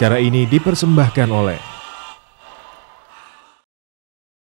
Acara ini dipersembahkan oleh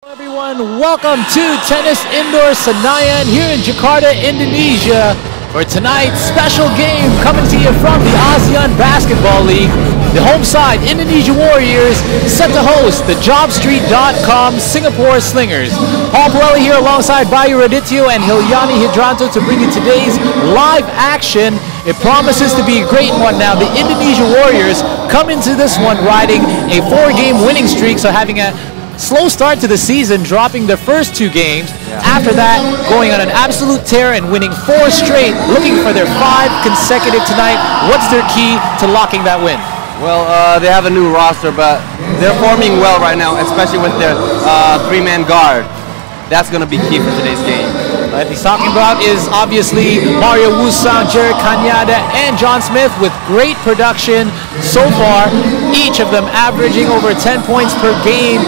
Everyone, welcome to Tennis Indoor Senayan here in Jakarta, Indonesia for tonight's special game coming to you from the ASEAN Basketball League. The home side, Indonesia Warriors, set to host the JobStreet.com Singapore Slingers. Paul Pelelli here alongside Bayu Radityo and Hilyani Hidranto to bring you today's live action. It promises to be a great one now. The Indonesia Warriors come into this one riding a 4-game winning streak, so having a slow start to the season, dropping their first 2 games. After that, going on an absolute tear and winning 4 straight, looking for their 5 consecutive tonight. What's their key to locking that win? Well, they have a new roster, but they're forming well right now, especially with their 3-man guard. That's going to be key for today's game. What he's talking about is obviously Mario Wusang, Jared Kanyada, and John Smith with great production so far, each of them averaging over 10 points per game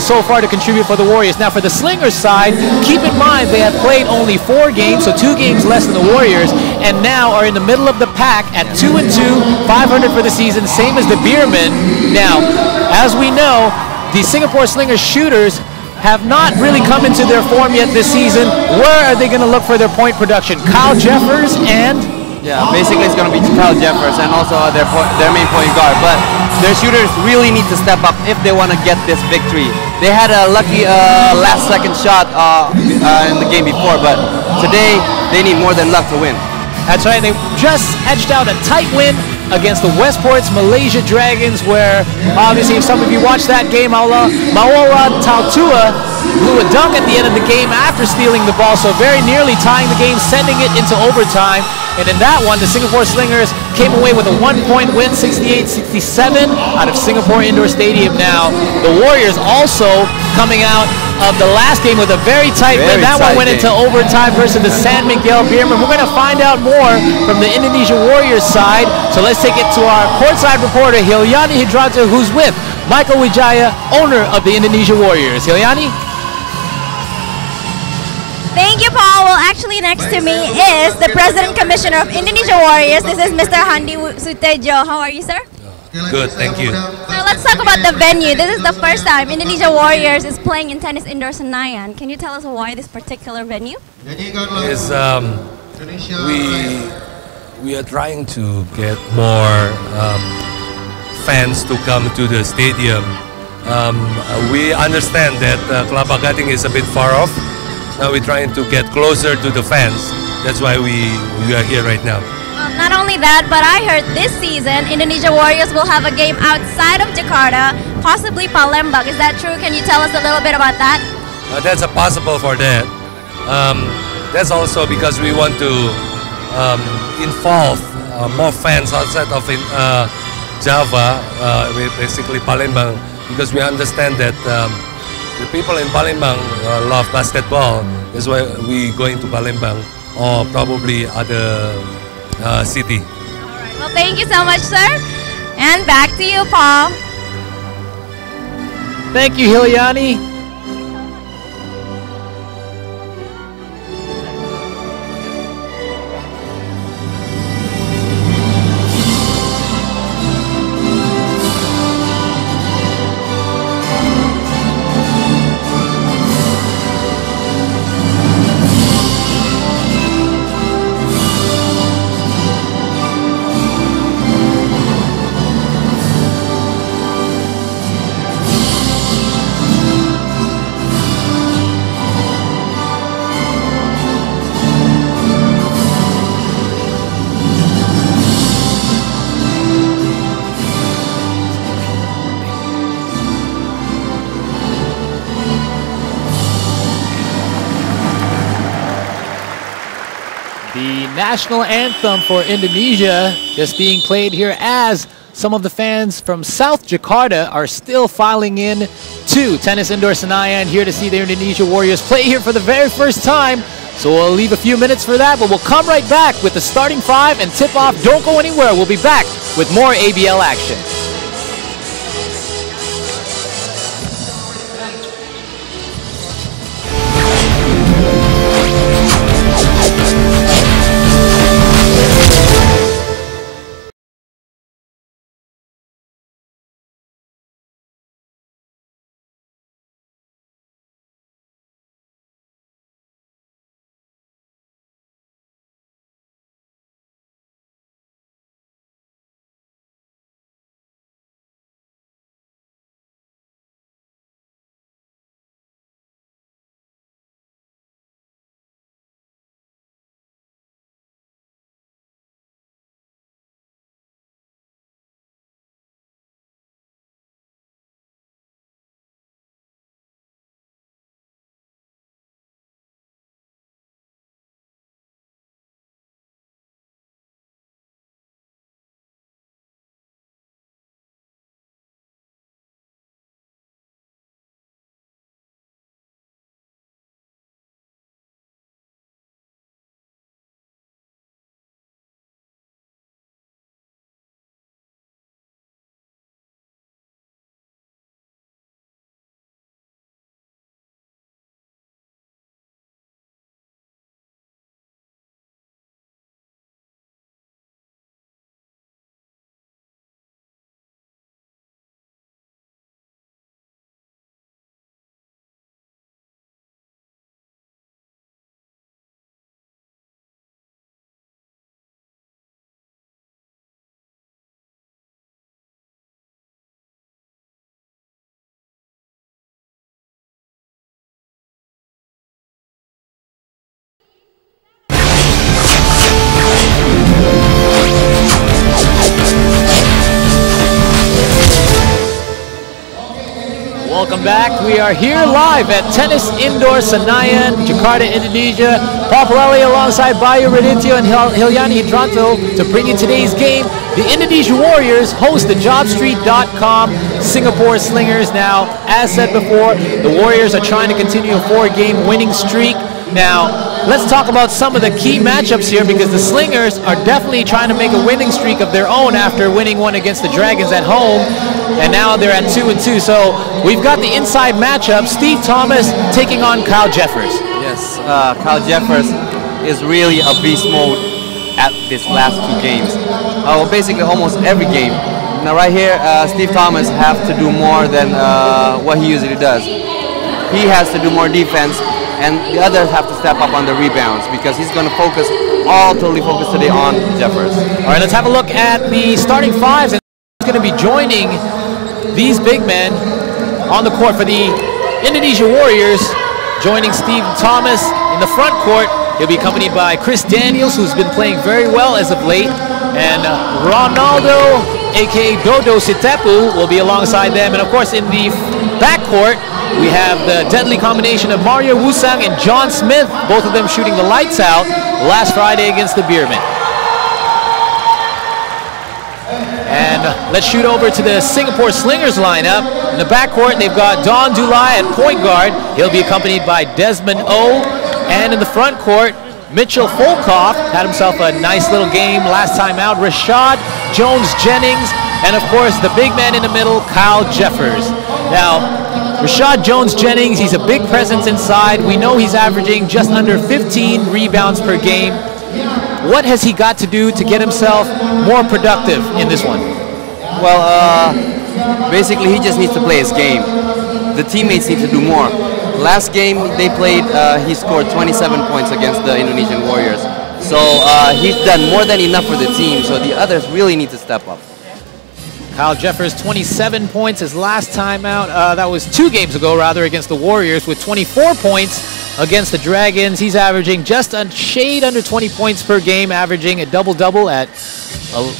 so far to contribute for the Warriors. Now for the Slingers side, keep in mind they have played only 4 games, so 2 games less than the Warriors, and now are in the middle of the pack at 2-2, 500 for the season, same as the Beermen. Now, as we know, the Singapore Slingers shooters have not really come into their form yet this season. Where are they going to look for their point production? Kyle Jeffers and... Yeah, basically it's going to be Kyle Jeffers and also their main point guard. But their shooters really need to step up if they want to get this victory. They had a lucky last-second shot in the game before, but today they need more than luck to win. That's right, they just edged out a tight win against the Westport's Malaysia Dragons, where obviously if some of you watched that game, Maola Tautua blew a dunk at the end of the game after stealing the ball, so very nearly tying the game, sending it into overtime. And in that one, the Singapore Slingers came away with a 1-point win, 68-67 out of Singapore Indoor Stadium. Now, the Warriors also coming out of the last game with a very tight win. That one went into overtime versus the San Miguel Beermen. We're going to find out more from the Indonesia Warriors side. So let's take it to our courtside reporter, Hilyani Hidranto, who's with Michael Wijaya, owner of the Indonesia Warriors. Hilyani? Thank you, Paul. Well, actually next to me is the President Commissioner of Indonesia Warriors. This is Mr. Handi Sutejo. How are you, sir? Good, thank you. Now let's talk about the venue. This is the first time Indonesia Warriors is playing in Tennis Indoor Senayan. Can you tell us why this particular venue? Is we are trying to get more fans to come to the stadium. We understand that Kelapa Gading is a bit far off. Now we're trying to get closer to the fans. That's why we are here right now. Not only that, but I heard this season Indonesia Warriors will have a game outside of Jakarta, possibly Palembang. Is that true? Can you tell us a little bit about that? That's a possible for that. That's also because we want to involve more fans outside of Java, basically Palembang, because we understand that the people in Palembang love basketball. That's why we going to Palembang or probably other city. All right. Well, thank you so much, sir. And back to you, Paul. Thank you, Hilyani. The national anthem for Indonesia just being played here as some of the fans from South Jakarta are still filing in to Tennis Indoor Senayan here to see the Indonesia Warriors play here for the very first time. So we'll leave a few minutes for that, but we'll come right back with the starting 5 and tip-off. Don't go anywhere. We'll be back with more ABL action. back. We are here live at Tennis Indoor Senayan, Jakarta, Indonesia. Paul Palelli alongside Bayu Radityo and Hilyani Hidranto to bring you today's game. The Indonesia Warriors host the JobStreet.com Singapore Slingers. Now, as said before, the Warriors are trying to continue a 4-game winning streak. Now, let's talk about some of the key matchups here, because the Slingers are definitely trying to make a winning streak of their own after winning one against the Dragons at home, and now they're at 2-2. So we've got the inside matchup. Steve Thomas taking on Kyle Jeffers. Yes, Kyle Jeffers is really a beast mode at these last 2 games. Well, basically almost every game. Now right here, Steve Thomas have to do more than what he usually does. He has to do more defense, and the others have to step up on the rebounds, because he's going to totally focus today on Jeffers. All right, let's have a look at the starting fives, and he's going to be joining these big men on the court for the Indonesia Warriors. Joining Steve Thomas in the front court, he'll be accompanied by Chris Daniels, who's been playing very well as of late, and Ronaldo, aka Dodo Sitepu, will be alongside them. And of course, in the backcourt, we have the deadly combination of Mario Wusang and John Smith, both of them shooting the lights out last Friday against the Beermen. And let's shoot over to the Singapore Slingers lineup. In the backcourt, they've got Don Dulai at point guard. He'll be accompanied by Desmond O. And in the front court, Mitchell Folkoff had himself a nice little game last time out. Rashad Jones-Jennings, and of course, the big man in the middle, Kyle Jeffers. Now, Rashad Jones-Jennings, he's a big presence inside. We know he's averaging just under 15 rebounds per game. What has he got to do to get himself more productive in this one? Well, basically he just needs to play his game. The teammates need to do more. Last game they played, he scored 27 points against the Indonesian Warriors. So he's done more than enough for the team, so the others really need to step up. Kyle Jeffers, 27 points his last time out. That was 2 games ago, rather, against the Warriors, with 24 points against the Dragons. He's averaging just a shade under 20 points per game, averaging a double-double at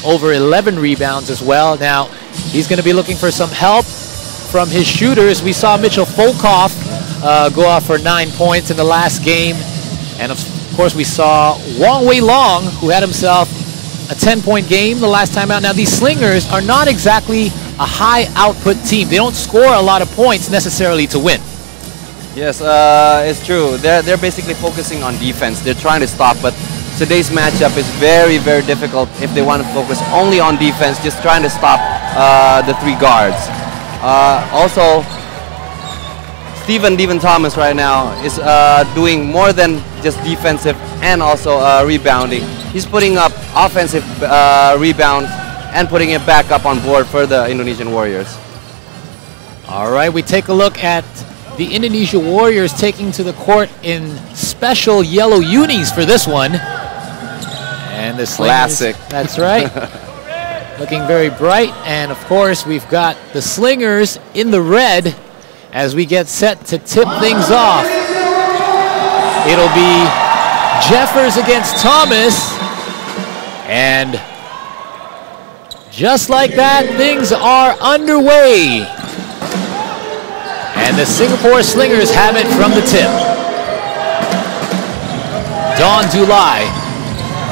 over 11 rebounds as well. Now, he's going to be looking for some help from his shooters. We saw Mitchell Folkoff go off for 9 points in the last game. And, of course, we saw Wong Wei Long, who had himself a 10-point game the last time out. Now, these Slingers are not exactly a high-output team. They don't score a lot of points necessarily to win. Yes, it's true. They're basically focusing on defense. They're trying to stop, but today's matchup is very, very difficult if they want to focus only on defense, just trying to stop the 3 guards. Also, Stephen Thomas right now is doing more than just defensive and also rebounding. He's putting up offensive rebounds and putting it back up on board for the Indonesian Warriors. All right, we take a look at the Indonesia Warriors taking to the court in special yellow unis for this one. And the Slingers, classic. That's right. Looking very bright. And of course, we've got the Slingers in the red as we get set to tip things off. It'll be Jeffers against Thomas. And just like that, things are underway. And the Singapore Slingers have it from the tip. Don Dulai,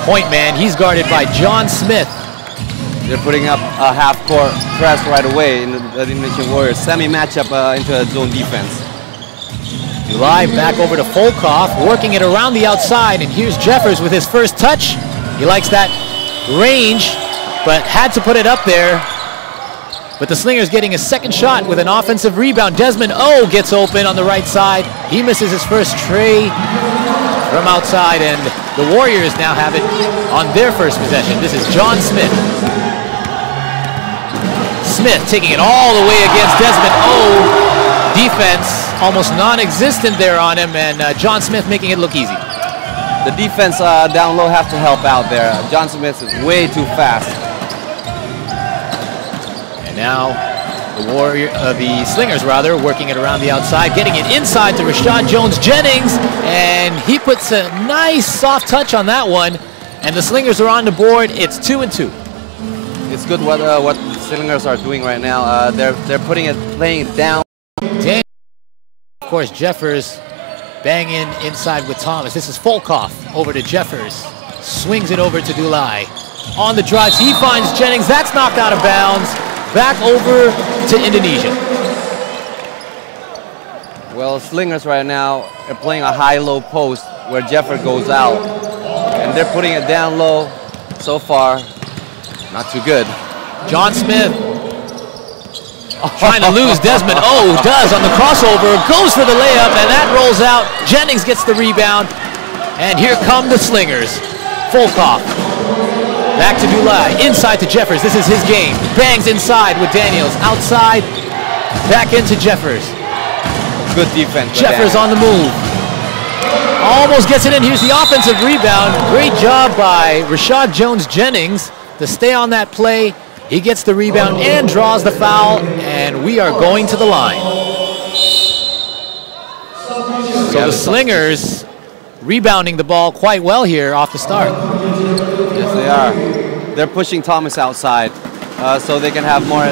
point man, he's guarded by John Smith. They're putting up a half-court press right away in the Indonesian Warriors. Semi-matchup into a zone defense. Dulai back over to Folkoff, working it around the outside, and here's Jeffers with his first touch. He likes that range, but had to put it up there. But the Slingers getting a second shot with an offensive rebound. Desmond O gets open on the right side. He misses his first tray from outside, and the Warriors now have it on their first possession. This is John Smith. Smith taking it all the way against Desmond O. Defense almost non-existent there on him, and John Smith making it look easy. The defense down low have to help out there. John Smith is way too fast. And now the Slingers working it around the outside, getting it inside to Rashad Jones-Jennings, and he puts a nice soft touch on that one, and the Slingers are on the board. It's 2-2. It's good what the Slingers are doing right now. They're playing it down. Of course, Jeffers banging inside with Thomas. This is Volkov over to Jeffers. Swings it over to Dulai. On the drives, he finds Jennings. That's knocked out of bounds. Back over to Indonesia. Well, Slingers right now are playing a high-low post where Jeffers goes out. And they're putting it down low. So far, not too good. John Smith trying to lose Desmond. Oh, does on the crossover. Goes for the layup, and that rolls out. Jennings gets the rebound. And here come the Slingers. Volkov. Back to Dulai. Inside to Jeffers. This is his game. Bangs inside with Daniels. Outside. Back into Jeffers. Good defense. Jeffers on the move. Almost gets it in. Here's the offensive rebound. Great job by Rashad Jones-Jennings to stay on that play. He gets the rebound and draws the foul, and we are going to the line. So the Slingers rebounding the ball quite well here off the start. Yes, they are. They're pushing Thomas outside so they can have more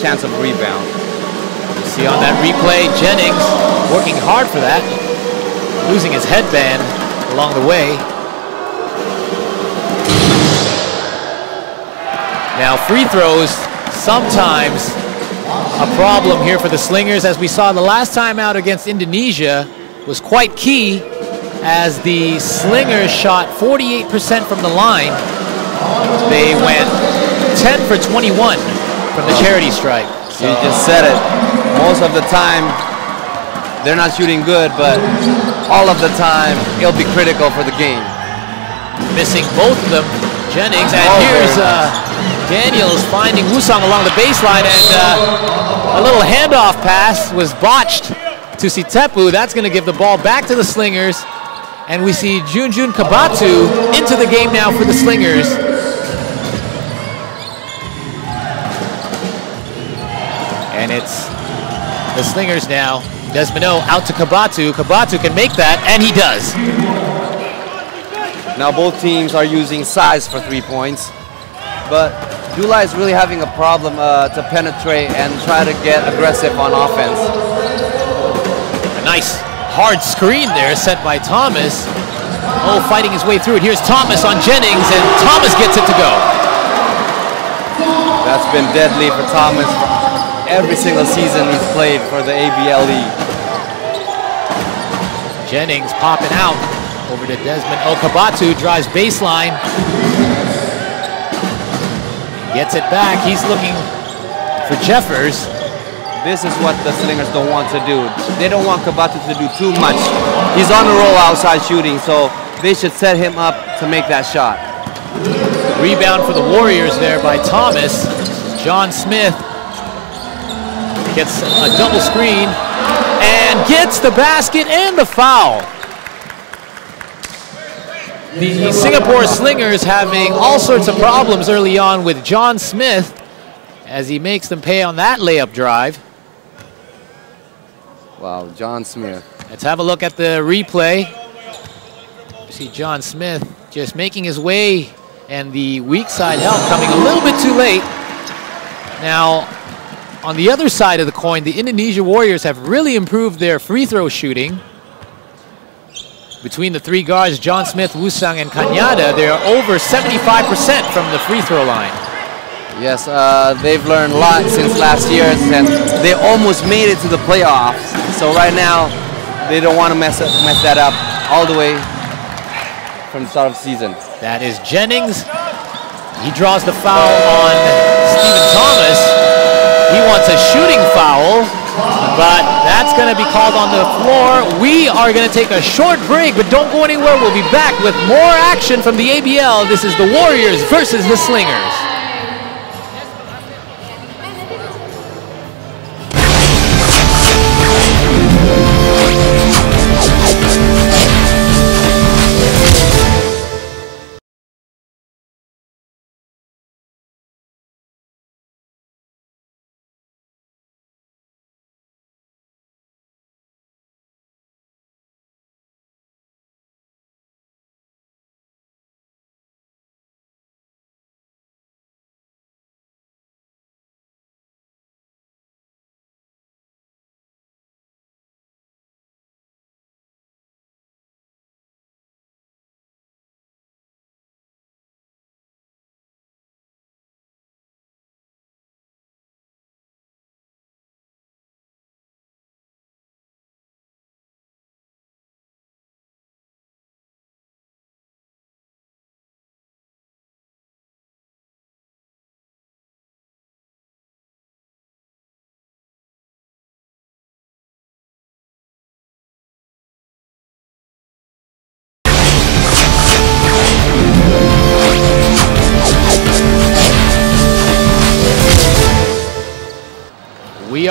chance of rebound. You see on that replay, Jennings working hard for that, losing his headband along the way. Now free throws, sometimes a problem here for the Slingers, as we saw the last time out against Indonesia was quite key, as the Slingers shot 48% from the line. They went 10 for 21 from the charity stripe. So you just said it. Most of the time, they're not shooting good, but all of the time, it'll be critical for the game. Missing both of them, Jennings, and here's Daniels finding Wusong along the baseline, and a little handoff pass was botched to Sitepu. That's going to give the ball back to the Slingers, and we see Junjun Kabatu into the game now for the Slingers. And it's the Slingers now. Desmond out to Kabatu. Kabatu can make that, and he does. Now both teams are using size for 3 points, but Dulai is really having a problem to penetrate and try to get aggressive on offense. A nice hard screen there set by Thomas. Oh, fighting his way through it. Here's Thomas on Jennings, and Thomas gets it to go. That's been deadly for Thomas every single season he's played for the ABL league. Jennings popping out over to Desmond. Oh, Kabatu drives baseline. Gets it back. He's looking for Jeffers. This is what the Slingers don't want to do. They don't want Kabatu to do too much. He's on the roll outside shooting, so they should set him up to make that shot. Rebound for the Warriors there by Thomas. John Smith gets a double screen and gets the basket and the foul. The Singapore Slingers having all sorts of problems early on with John Smith as he makes them pay on that layup drive. Wow, John Smith. Let's have a look at the replay. You see John Smith just making his way, and the weak side help coming a little bit too late. Now, on the other side of the coin, the Indonesia Warriors have really improved their free throw shooting. Between the three guards, John Smith, Wusang, and Kanyada, they are over 75% from the free throw line. Yes, they've learned a lot since last year, and they almost made it to the playoffs. So right now, they don't want to mess that up all the way from the start of the season. That is Jennings. He draws the foul on Stephen Thomas. He wants a shooting foul, but that's going to be called on the floor. We are going to take a short break, but don't go anywhere. We'll be back with more action from the ABL. This is the Warriors versus the Slingers.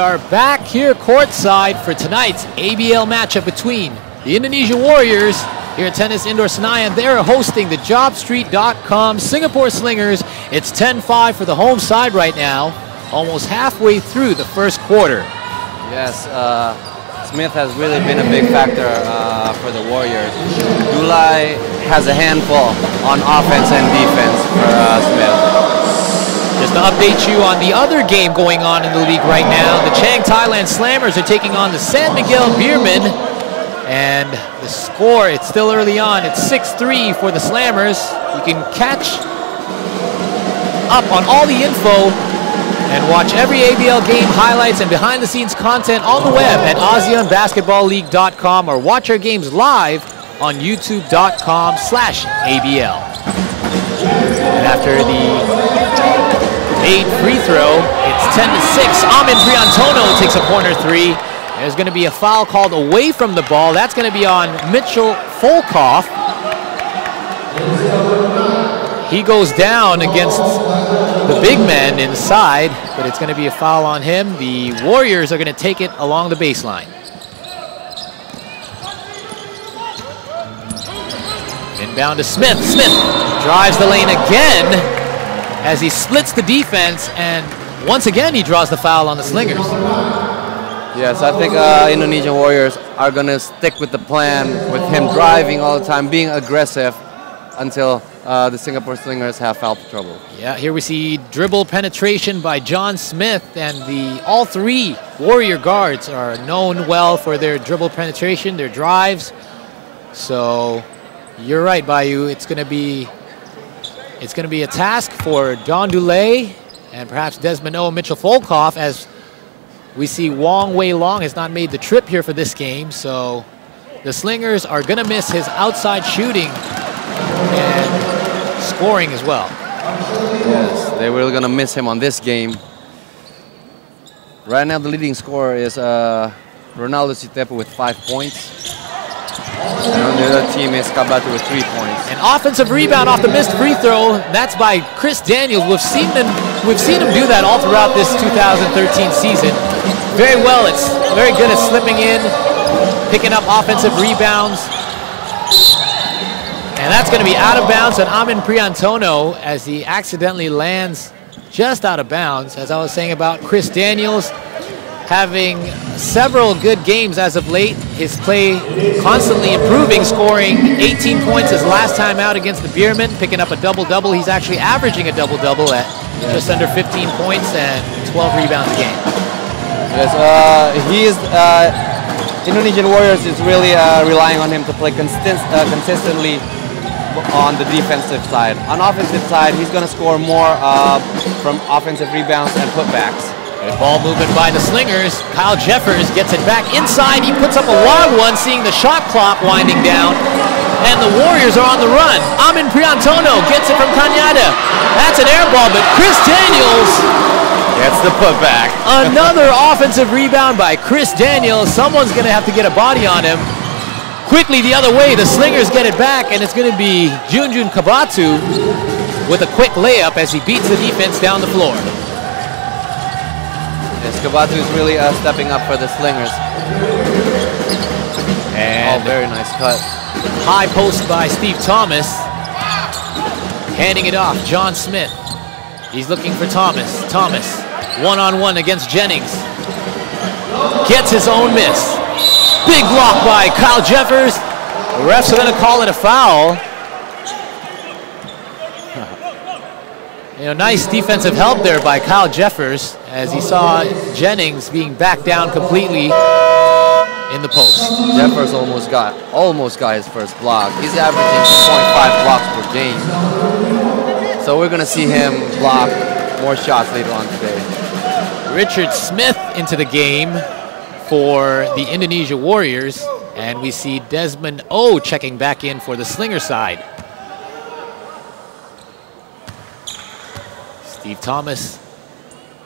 are back here courtside for tonight's ABL matchup between the Indonesia Warriors here at Tennis Indoor Senayan. They're hosting the JobStreet.com Singapore Slingers. It's 10-5 for the home side right now, almost halfway through the first quarter. Yes, Smith has really been a big factor for the Warriors. Dulai has a handful on offense and defense for Smith. Just to update you on the other game going on in the league right now, the Chang Thailand Slammers are taking on the San Miguel Beermen. And the score, it's still early on, it's 6-3 for the Slammers. You can catch up on all the info and watch every ABL game highlights and behind-the-scenes content on the web at ASEANBasketballLeague.com or watch our games live on YouTube.com/ABL. And after the made free throw, it's 10-6. Amin Priantono takes a corner three. There's going to be a foul called away from the ball. That's going to be on Mitchell Folkoff. He goes down against the big men inside, but it's going to be a foul on him. The Warriors are going to take it along the baseline. Inbound to Smith. Smith drives the lane again as he splits the defense, and once again he draws the foul on the Slingers. Yes, I think Indonesian Warriors are going to stick with the plan, with him driving all the time, being aggressive until the Singapore Slingers have foul trouble. Yeah, here we see dribble penetration by John Smith, and all three Warrior guards are known well for their dribble penetration, their drives. So you're right, Bayou. It's going to be a task for Don Dulay and perhaps Desmond O. Mitchell Folkoff, as we see Wong Wei Long has not made the trip here for this game. So the Slingers are going to miss his outside shooting and scoring as well. Yes, they were going to miss him on this game. Right now the leading scorer is Ronaldo Sitepu with 5 points. And on the other team is Kabatu with 3 points. An offensive rebound off the missed free throw. That's by Chris Daniels. We've seen him do that all throughout this 2013 season. Very well. It's very good at slipping in, picking up offensive rebounds. And that's going to be out of bounds on Amin Priantono as he accidentally lands just out of bounds. As I was saying about Chris Daniels, having several good games as of late. His play constantly improving, scoring 18 points his last time out against the Beermen, picking up a double-double. He's actually averaging a double-double at just under 15 points and 12 rebounds a game. Yes, Indonesian Warriors is really relying on him to play consistently on the defensive side. On offensive side, he's going to score more from offensive rebounds and putbacks. Good ball movement by the Slingers. Kyle Jeffers gets it back inside. He puts up a long one, seeing the shot clock winding down. And the Warriors are on the run. Amin Priantono gets it from Kanyada. That's an air ball, but Chris Daniels gets the putback. Another offensive rebound by Chris Daniels. Someone's going to have to get a body on him. Quickly the other way, the Slingers get it back, and it's going to be Junjun Kabatu with a quick layup as he beats the defense down the floor. Yes, Kabatu is really stepping up for the Slingers. And very nice cut. High post by Steve Thomas. Handing it off, John Smith. He's looking for Thomas. Thomas, one-on-one against Jennings. Gets his own miss. Big block by Kyle Jeffers. The refs are going to call it a foul. Nice defensive help there by Kyle Jeffers as he saw Jennings being backed down completely in the post. Jeffers almost got his first block. He's averaging 2.5 blocks per game. So we're going to see him block more shots later on today. Richard Smith into the game for the Indonesia Warriors, and we see Desmond O checking back in for the Slinger side. Steve Thomas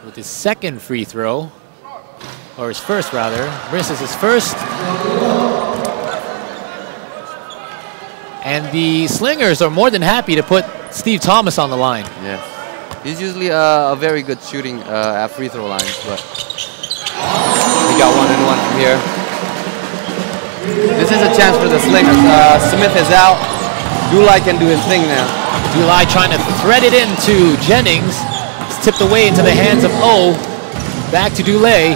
with his second free throw, or his first rather, misses his first. And the Slingers are more than happy to put Steve Thomas on the line. Yes. He's usually a very good shooting at free throw lines, but he got 1-1 from here. This is a chance for the Slingers. Smith is out. Dulai can do his thing now. Dulai trying to thread it into Jennings. It's tipped away into the hands of O. Back to Dulai.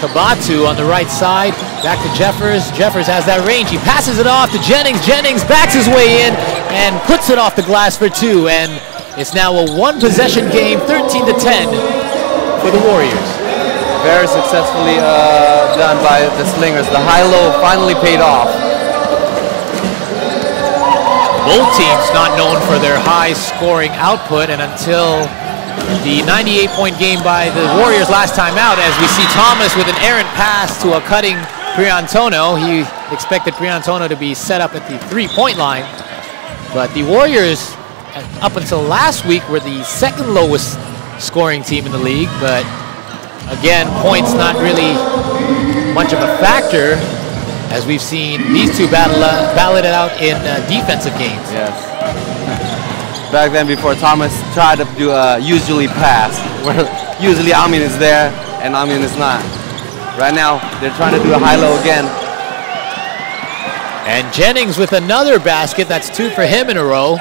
Kabatu on the right side. Back to Jeffers. Jeffers has that range. He passes it off to Jennings. Jennings backs his way in and puts it off the glass for 2. And it's now a 1-possession game, 13-10 for the Warriors. Very successfully done by the Slingers. The high-low finally paid off. Both teams not known for their high scoring output, and until the 98-point game by the Warriors last time out, as we see Thomas with an errant pass to a cutting Priantono. He expected Priantono to be set up at the 3-point line, but the Warriors, up until last week, were the second lowest scoring team in the league, but again, points not really much of a factor, as we've seen these two battle it out in defensive games. Yes. Back then, before Thomas tried to do a usually pass, where usually Amin is there and Amin is not. Right now, they're trying to do a high-low again. And Jennings with another basket. That's 2 for him in a row,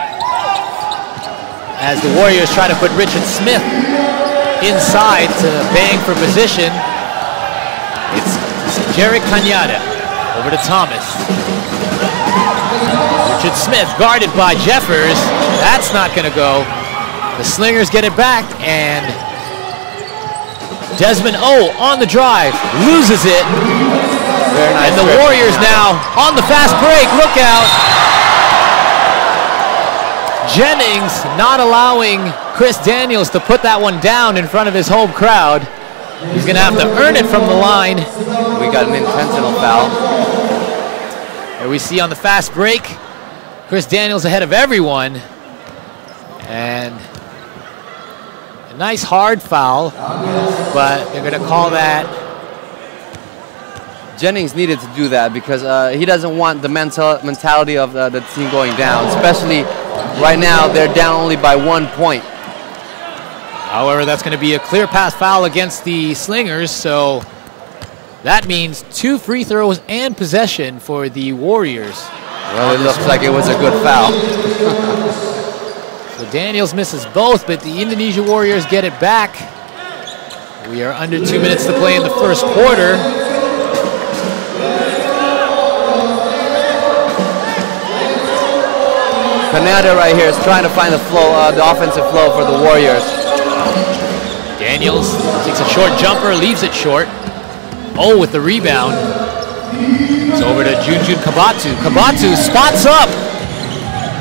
as the Warriors try to put Richard Smith inside to bang for position. It's Jarek Cañada over to Thomas. Richard Smith guarded by Jeffers. That's not going to go. The Slingers get it back, and Desmond O on the drive loses it. Very nice. And the Warriors now on the fast break. Look out. Jennings not allowing Chris Daniels to put that one down in front of his home crowd. He's going to have to earn it from the line. We got an intentional foul. Here we see on the fast break, Chris Daniels ahead of everyone. And a nice hard foul, but they're going to call that. Jennings needed to do that because he doesn't want the mentality of the team going down, especially right now. They're down only by 1 point. However, that's going to be a clear path foul against the Slingers, so that means 2 free throws and possession for the Warriors. Well, it looks like it was a good foul. So Daniels misses both, but the Indonesia Warriors get it back. We are under 2 minutes to play in the first quarter. Canada right here is trying to find the flow, the offensive flow for the Warriors. Daniels takes a short jumper, leaves it short. Oh, with the rebound. It's over to Junjun Kabatu. Kabatu spots up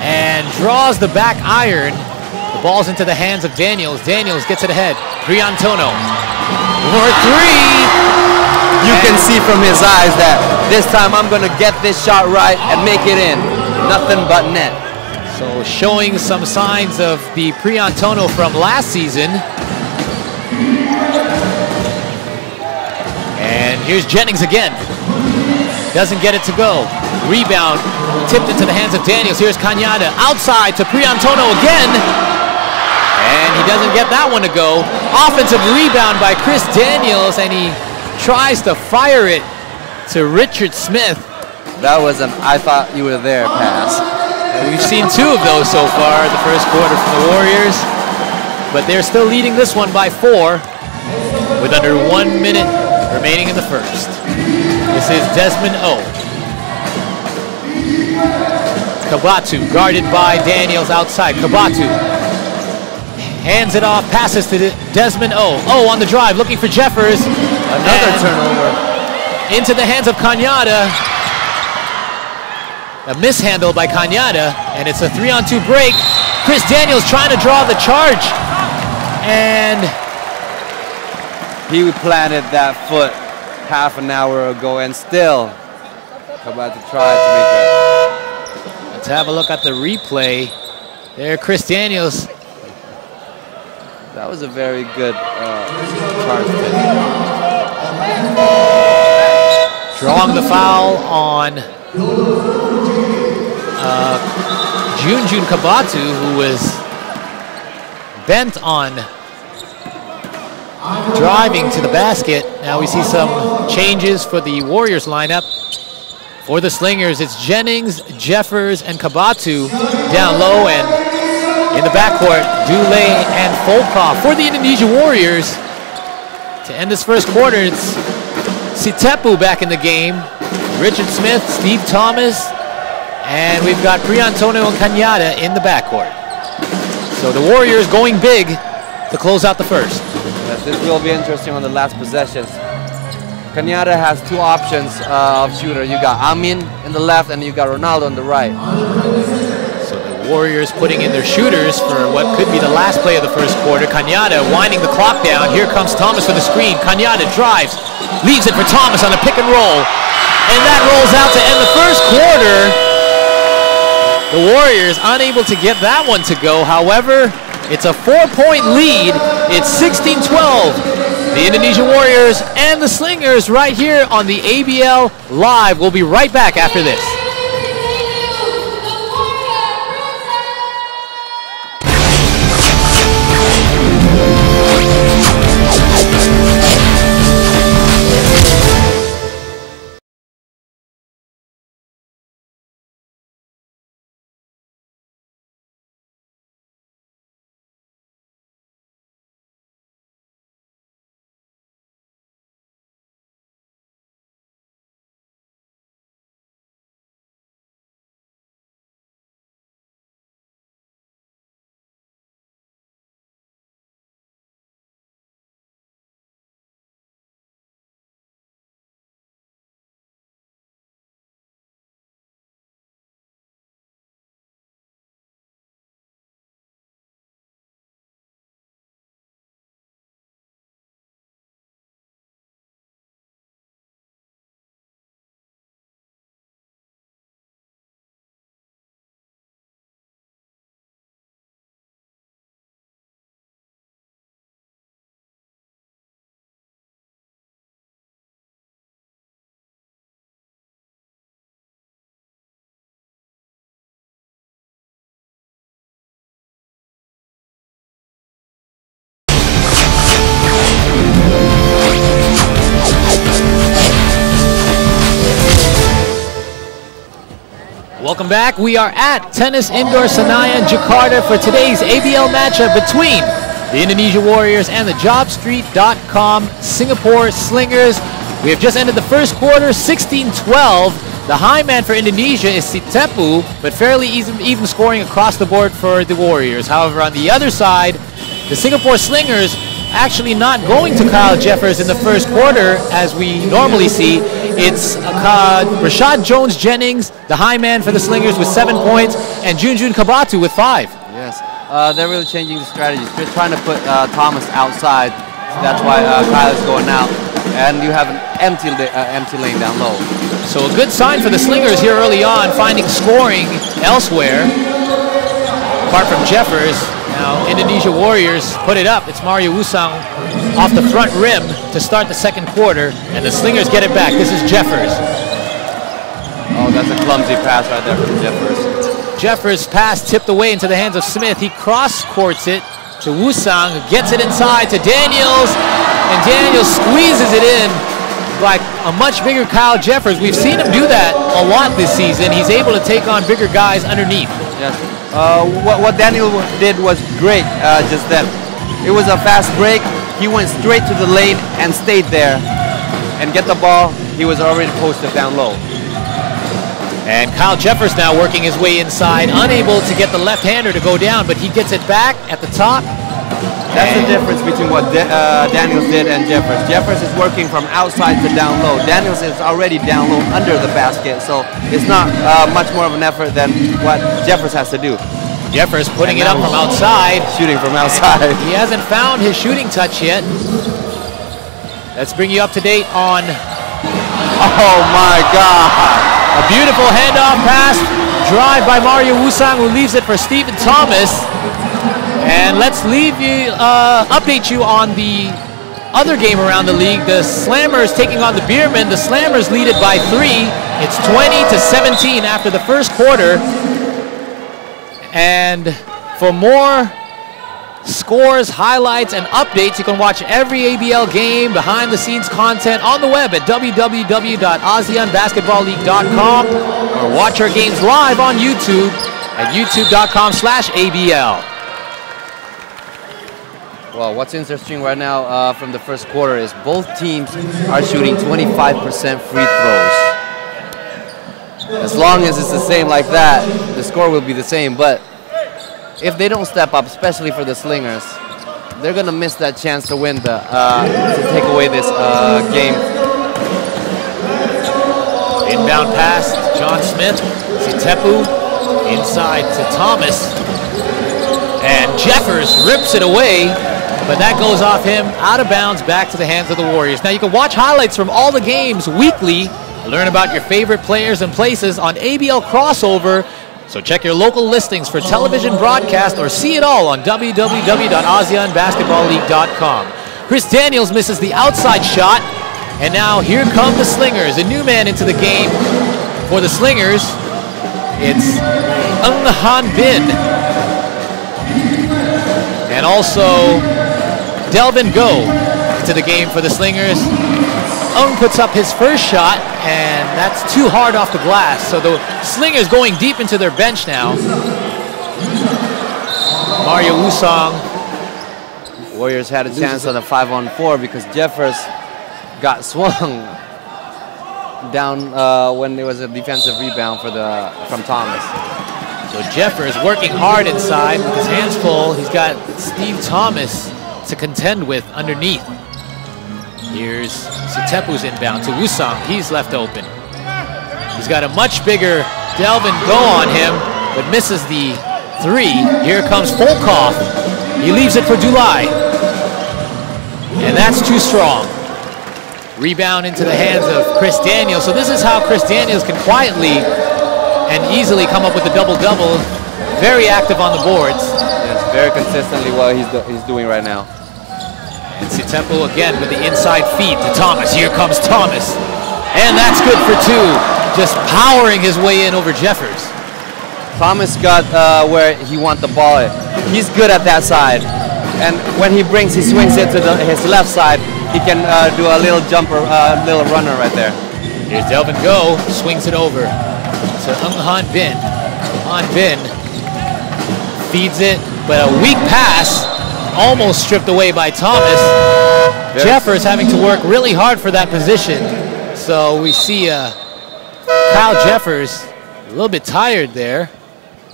and draws the back iron. The ball's into the hands of Daniels. Daniels gets it ahead. Priantono for 3. You can see from his eyes that this time I'm going to get this shot right and make it in. Nothing but net. So showing some signs of the Priantono from last season. And here's Jennings again. Doesn't get it to go. Rebound tipped into the hands of Daniels. Here's Cañada outside to Priantono again. And he doesn't get that one to go. Offensive rebound by Chris Daniels, and he tries to fire it to Richard Smith. That was an I thought you were there pass. We've seen 2 of those so far in the first quarter from the Warriors, but they're still leading this one by 4 with under 1 minute remaining in the first. This is Desmond O. Kabatu guarded by Daniels outside. Kabatu hands it off, passes to Desmond O. O on the drive, looking for Jeffers. Another turnover. Into the hands of Cañada. A mishandle by Cañada, and it's a 3-on-2 break. Chris Daniels trying to draw the charge, and he planted that foot half an hour ago, and still about to try to make it. Let's have a look at the replay. There, Chris Daniels. That was a very good charge. Drawing the foul on Junjun Kabatu, who was bent on driving to the basket. Now we see some changes for the Warriors lineup. For the Slingers, it's Jennings, Jeffers, and Kabatu down low, and in the backcourt, Dule and Volkov. For the Indonesia Warriors, to end this first quarter, it's Sitepu back in the game, Richard Smith, Steve Thomas, and we've got Priantonio and Cañada in the backcourt. So the Warriors going big to close out the first. Yes, this will be interesting on the last possessions. Cañada has two options of shooter. You got Amin in the left and you got Ronaldo on the right. So the Warriors putting in their shooters for what could be the last play of the first quarter. Cañada winding the clock down. Here comes Thomas for the screen. Cañada drives, leaves it for Thomas on a pick and roll. And that rolls out to end the first quarter. The Warriors unable to get that one to go. However, it's a 4-point lead. It's 16-12. The Indonesia Warriors and the Slingers right here on the ABL Live. We'll be right back after this. Welcome back. We are at Tennis Indoor Senayan, Jakarta for today's ABL matchup between the Indonesia Warriors and the JobStreet.com Singapore Slingers. We have just ended the first quarter, 16-12. The high man for Indonesia is Sitepu, but fairly even scoring across the board for the Warriors. However, on the other side, the Singapore Slingers actually not going to Kyle Jeffers in the first quarter as we normally see. It's Rashad Jones-Jennings, the high man for the Slingers, with 7 points, and Junjun Kabatu with 5. Yes, they're really changing the strategies. They're trying to put Thomas outside. So that's why Kyle is going out. And you have an empty lane down low. So a good sign for the Slingers here early on, finding scoring elsewhere, apart from Jeffers. Now, Indonesia Warriors put it up. It's Mario Wusang off the front rim to start the second quarter, and the Slingers get it back. This is Jeffers. Oh, that's a clumsy pass right there from Jeffers. Jeffers' pass tipped away into the hands of Smith. He cross-courts it to Wusang, who gets it inside to Daniels, and Daniels squeezes it in like a much bigger Kyle Jeffers. We've seen him do that a lot this season. He's able to take on bigger guys underneath. Yes. What Daniel did was great just then. It was a fast break. He went straight to the lane and stayed there and get the ball. He was already posted down low. And Kyle Jeffers now working his way inside, unable to get the left-hander to go down, but he gets it back at the top. That's the difference between what Daniels did and Jeffers. Jeffers is working from outside to down low. Daniels is already down low under the basket, so it's not much more of an effort than what Jeffers has to do. Jeffers putting it up from outside. Shooting from outside. He hasn't found his shooting touch yet. Let's bring you up to date on... Oh my God! A beautiful handoff pass, drive by Mario Wusang, who leaves it for Stephen Thomas. And let's update you on the other game around the league. The Slammers taking on the Beermen. The Slammers lead it by 3. It's 20-17 after the first quarter. And for more scores, highlights, and updates. You can watch every ABL game, behind-the-scenes content on the web at www.aseanbasketballleague.com or watch our games live on YouTube at youtube.com/ABL. Well, what's interesting right now from the first quarter is both teams are shooting 25% free throws. As long as it's the same like that, the score will be the same. But if they don't step up, especially for the Slingers, they're gonna miss that chance to win to take away this game. Inbound pass, John Smith, Sitepu, inside to Thomas, and Jeffers rips it away, but that goes off him, out of bounds, back to the hands of the Warriors. Now you can watch highlights from all the games weekly, learn about your favorite players and places on ABL Crossover. So check your local listings for television broadcast or see it all on www.aseanbasketballleague.com. Chris Daniels misses the outside shot, and now here come the Slingers. A new man into the game for the Slingers. It's Han Bin. And also Delvin Go to the game for the Slingers. Puts up his first shot, and that's too hard off the glass. So the Slingers going deep into their bench now. Mario Wusong. Warriors had a chance on a 5-on-4 because Jeffers got swung down when there was a defensive rebound from Thomas. So Jeffers working hard inside with his hands full. He's got Steve Thomas to contend with underneath. Here's Sitepu's inbound to Wusong. He's left open. He's got a much bigger Delvin Go on him, but misses the three. Here comes Volkov. He leaves it for Dulai. And that's too strong. Rebound into the hands of Chris Daniels. So this is how Chris Daniels can quietly and easily come up with a double-double. Very active on the boards. Yes, very consistently what he's doing right now. And Sitepu again with the inside feed to Thomas. Here comes Thomas. And that's good for two. Just powering his way in over Jeffers. Thomas got where he wants the ball. He's good at that side. And when he swings it to his left side, he can do a little jumper, little runner right there. Here's Delvin Go, swings it over to Han Bin. Han Bin feeds it, but a weak pass, almost stripped away by Thomas. Jeffers having to work really hard for that position. So we see Kyle Jeffers a little bit tired there.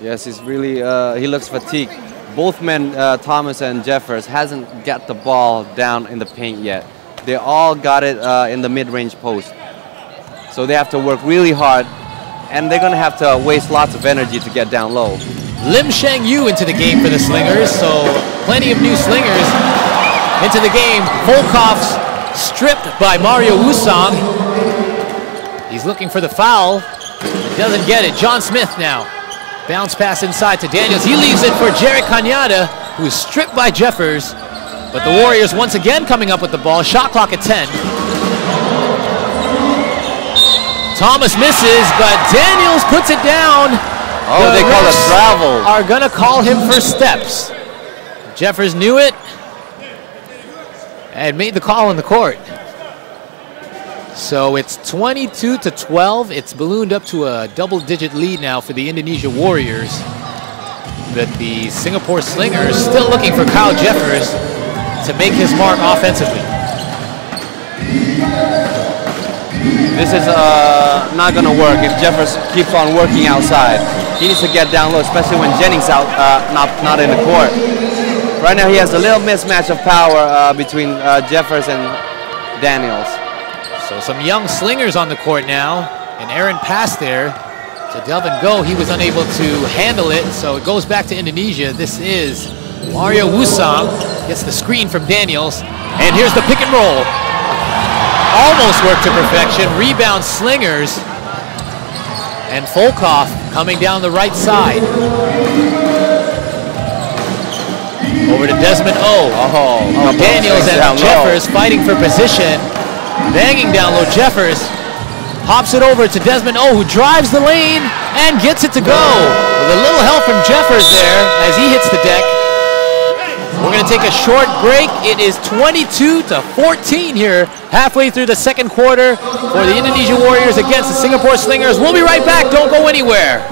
Yes, he's really, he looks fatigued. Both men, Thomas and Jeffers, hasn't got the ball down in the paint yet. They all got it in the mid-range post. So they have to work really hard, and they're gonna have to waste lots of energy to get down low. Lim Shang Yu into the game for the Slingers, so plenty of new Slingers into the game. Volkov's stripped by Mario Wusong. He's looking for the foul, doesn't get it. John Smith now. Bounce pass inside to Daniels. He leaves it for Jarek Kanyada, who's stripped by Jeffers. But the Warriors once again coming up with the ball. Shot clock at 10. Thomas misses, but Daniels puts it down. Oh, they call it travel. Are gonna call him for steps. Jeffers knew it and made the call in the court. So it's 22-12. It's ballooned up to a double-digit lead now for the Indonesia Warriors. But the Singapore Slingers still looking for Kyle Jeffers to make his mark offensively. This is not going to work if Jeffers keeps on working outside. He needs to get down low, especially when Jennings out, not in the court. Right now he has a little mismatch of power between Jeffers and Daniels. So some young Slingers on the court now. An errant pass there to Delvin Go. He was unable to handle it, so it goes back to Indonesia. This is Mario Wusong. Gets the screen from Daniels. And here's the pick and roll. Almost worked to perfection. Rebound Slingers. And Volkov coming down the right side. Over to Desmond O. Daniels and Jeffers fighting for position. Banging down low. Jeffers hops it over to Desmond O, who drives the lane and gets it to go. With a little help from Jeffers there as he hits the deck. going to take a short break. It is 22-14 here, halfway through the second quarter for the Indonesia Warriors against the Singapore Slingers. We'll be right back. Don't go anywhere.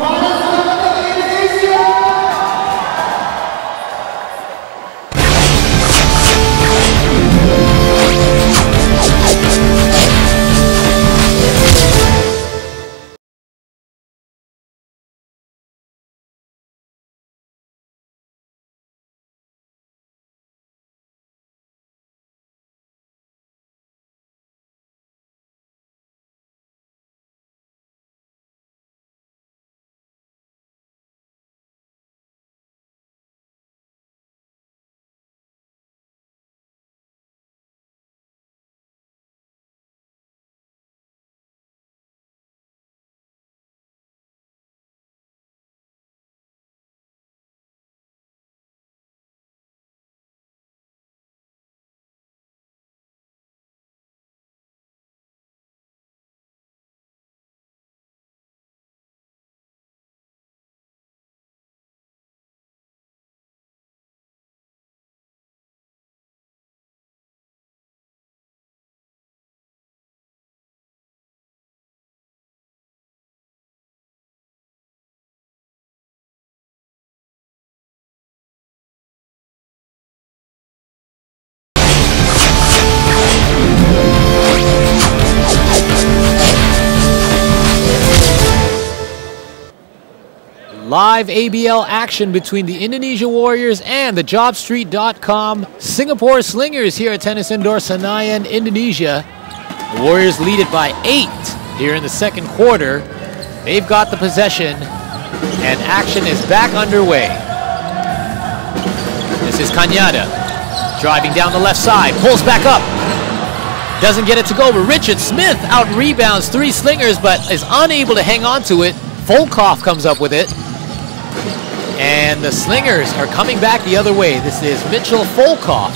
Live ABL action between the Indonesia Warriors and the JobStreet.com Singapore Slingers here at Tennis Indoor Senayan, Indonesia. The Warriors lead it by 8 here in the second quarter. They've got the possession, and action is back underway. This is Cañada, driving down the left side, pulls back up. Doesn't get it to go, but Richard Smith out-rebounds 3 Slingers, but is unable to hang on to it. Volkov comes up with it. And the Slingers are coming back the other way. This is Mitchell Volkov.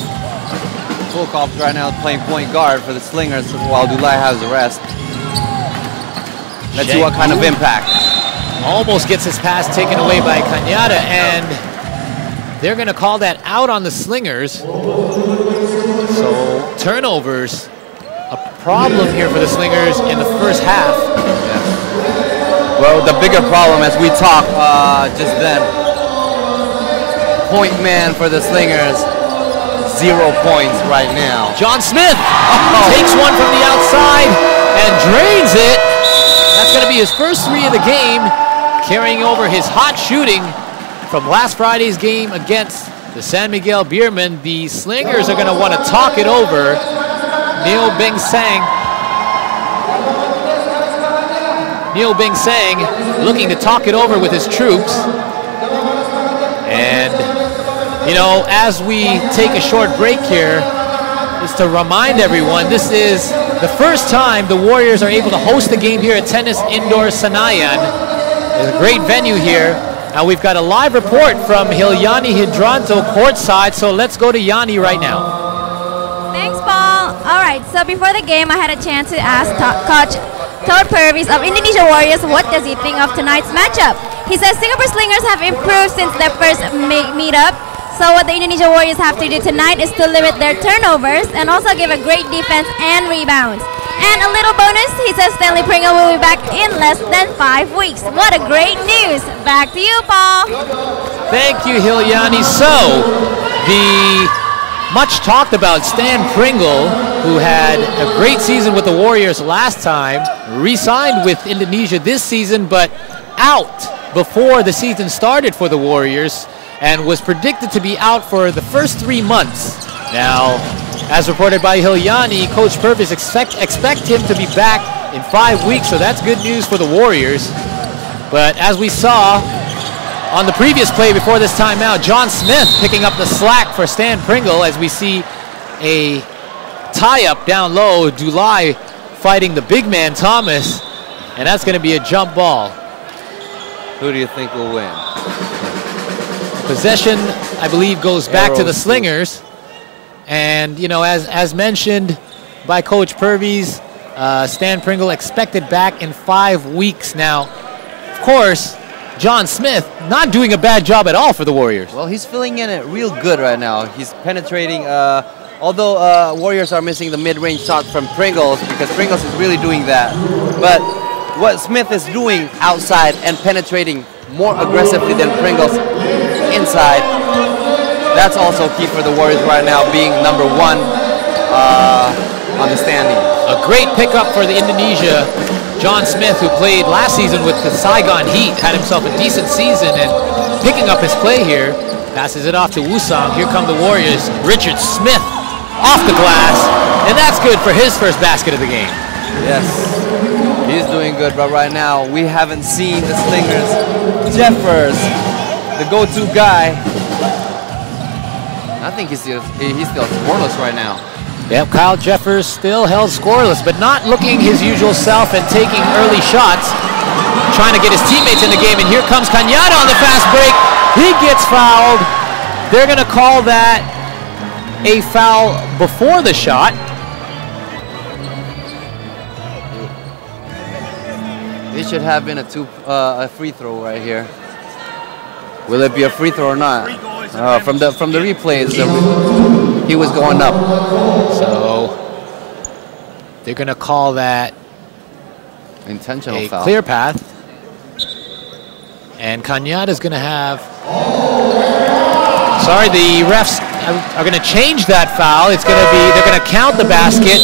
Volkov's right now playing point guard for the Slingers while Dulai has the rest. Let's see what kind of impact. Almost gets his pass taken away by Cañada, and they're going to call that out on the Slingers. So turnovers, a problem here for the Slingers in the first half. Yeah. Well, the bigger problem, as we talked just then, point man for the Slingers, 0 points right now. John Smith takes one from the outside and drains it. That's going to be his first 3 of the game, carrying over his hot shooting from last Friday's game against the San Miguel Beermen. The Slingers are going to want to talk it over. Neo Beng Sang looking to talk it over with his troops. And, you know, as we take a short break here, is to remind everyone, this is the first time the Warriors are able to host a game here at Tennis Indoor Senayan. It's a great venue here. Now we've got a live report from Hilyani Hidranto courtside, so let's go to Yanni right now. Thanks, Paul. All right, so before the game, I had a chance to ask Coach Todd Purvis of Indonesia Warriors what does he think of tonight's matchup. He says Singapore Slingers have improved since their first meet-up. So what the Indonesia Warriors have to do tonight is to limit their turnovers and also give a great defense and rebounds. And a little bonus, he says Stanley Pringle will be back in less than 5 weeks. What a great news. Back to you, Paul. Thank you, Hilyani. So, the much talked about Stan Pringle, who had a great season with the Warriors last time, re-signed with Indonesia this season, but out before the season started for the Warriors, and was predicted to be out for the first 3 months. Now, as reported by Hilyani, Coach Purvis expect him to be back in 5 weeks, so that's good news for the Warriors. But as we saw on the previous play before this timeout, John Smith picking up the slack for Stan Pringle as we see a tie-up down low, Dulai fighting the big man Thomas, and that's going to be a jump ball. Who do you think will win? Possession, I believe, goes back to the Slingers. And, you know, as mentioned by Coach Purvis, Stan Pringle expected back in 5 weeks. Now, of course, John Smith not doing a bad job at all for the Warriors. Well, he's filling in it real good right now. He's penetrating, although Warriors are missing the mid-range shot from Pringles, because Pringles is really doing that. But what Smith is doing outside and penetrating more aggressively than Pringles inside, that's also key for the Warriors right now, being number 1 on the standing. A great pickup for the Indonesia. John Smith, who played last season with the Saigon Heat, had himself a decent season, and picking up his play here, passes it off to Wusong. Here come the Warriors. Richard Smith off the glass, and that's good for his first basket of the game. Yes, he's doing good, but right now we haven't seen the Slingers. Jeffers, the go-to guy. I think he's still scoreless right now. Yep, Kyle Jeffers still held scoreless, but not looking his usual self and taking early shots, trying to get his teammates in the game. And here comes Cañada on the fast break. He gets fouled. They're going to call that a foul before the shot. It should have been a free throw right here. Will it be a free throw or not? From the replays, he was going up. So they're going to call that intentional foul. Clear path. And Cañada is going to have. Sorry, the refs are going to change that foul. It's going to be, they're going to count the basket,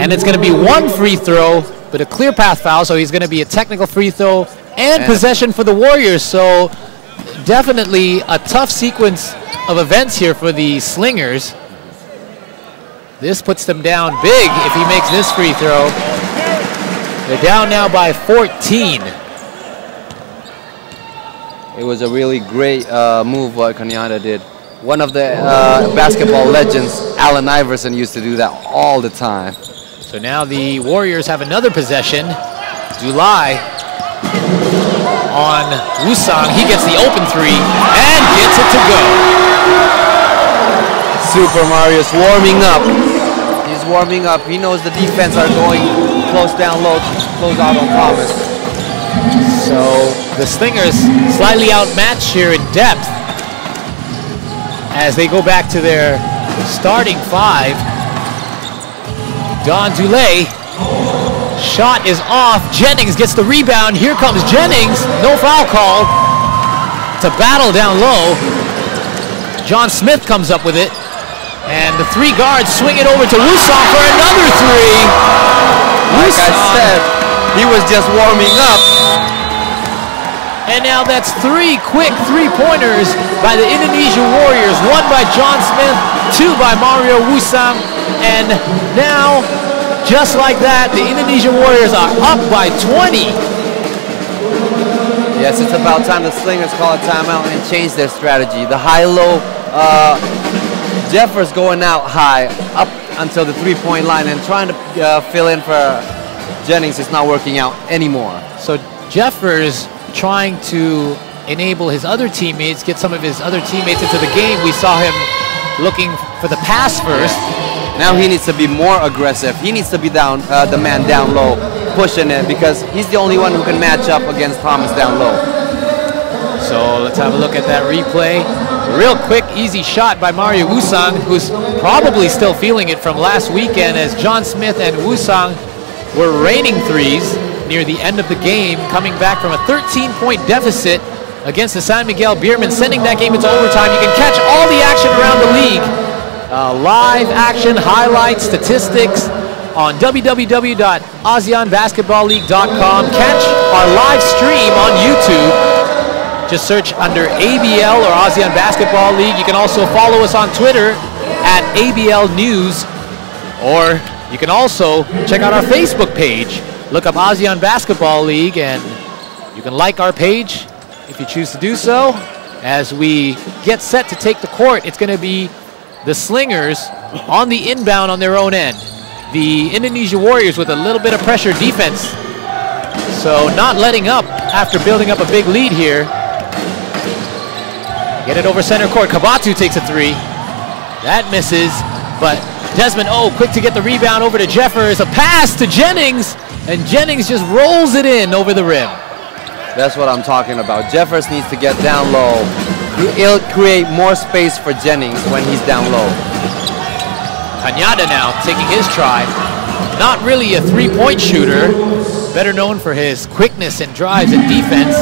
and it's going to be 1 free throw, but a clear path foul, so he's going to be a technical free throw and possession for the Warriors. So definitely a tough sequence of events here for the Slingers. This puts them down big if he makes this free throw. They're down now by 14. It was a really great move what Cañada did. One of the basketball legends, Allen Iverson, used to do that all the time. So now the Warriors have another possession. Zulai on Wusong. He gets the open 3 and gets it to go. Super Mario's warming up. He's warming up. He knows the defense are going close down low to close out on Thomas. So the Slingers slightly outmatched here in depth as they go back to their starting 5. Don Dulé, shot is off. Jennings gets the rebound. Here comes Jennings. No foul call. It's a battle down low. John Smith comes up with it. And the 3 guards swing it over to Wusong for another 3. Like I said, he was just warming up. And now that's 3 quick 3-pointers by the Indonesia Warriors. 1 by John Smith, 2 by Mario Wusong. And now, just like that, the Indonesia Warriors are up by 20. Yes, it's about time the Slingers call a timeout and change their strategy. The high-low, Jeffers going out high, up until the 3-point line, and trying to fill in for Jennings is not working out anymore. So Jeffers trying to enable his other teammates, get some of his other teammates into the game. We saw him looking for the pass first. Now he needs to be more aggressive. He needs to be down, the man down low, pushing it, because he's the only one who can match up against Thomas down low. So let's have a look at that replay. Real quick, easy shot by Mario Wusong, who's probably still feeling it from last weekend, as John Smith and Wusong were raining 3s near the end of the game, coming back from a 13-point deficit against the San Miguel Beermen, sending that game into overtime. You can catch all the action around the league. Live action, highlights, statistics on www.ASEANBasketballLeague.com. Catch our live stream on YouTube. Just search under ABL or ASEAN Basketball League. You can also follow us on Twitter at ABL News, or you can also check out our Facebook page. Look up ASEAN Basketball League, and you can like our page if you choose to do so. As we get set to take the court, it's going to be the Slingers on the inbound on their own end. The Indonesia Warriors with a little bit of pressure defense. So not letting up after building up a big lead here. Get it over center court. Kabatu takes a 3. That misses, but Desmond quick to get the rebound over to Jeffers. A pass to Jennings, and Jennings just rolls it in over the rim. That's what I'm talking about. Jeffers needs to get down low. It'll create more space for Jennings when he's down low. Cañada now taking his try. Not really a three-point shooter. Better known for his quickness and drives and defense.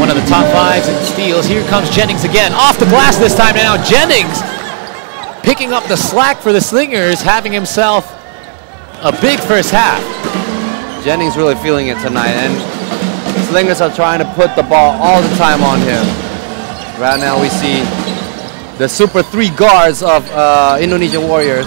One of the top 5s in steals. Here comes Jennings again. Off the glass this time now. Jennings picking up the slack for the Slingers, having himself a big first half. Jennings really feeling it tonight, and Slingers are trying to put the ball all the time on him. Right now we see the super 3 guards of Indonesian Warriors.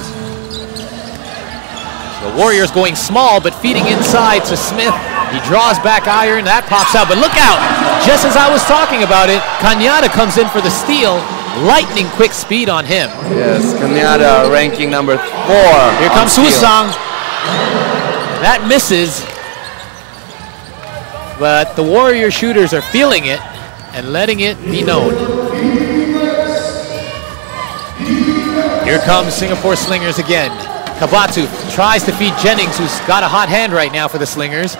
The Warriors going small, but feeding inside to Smith. He draws back iron, that pops out, but look out! Just as I was talking about it, Cañada comes in for the steal. Lightning quick speed on him. Yes, Cañada ranking number 4. Here comes Husang. That misses. But the Warrior shooters are feeling it and letting it be known. Here comes Singapore Slingers again. Kabatu tries to feed Jennings, who's got a hot hand right now for the Slingers.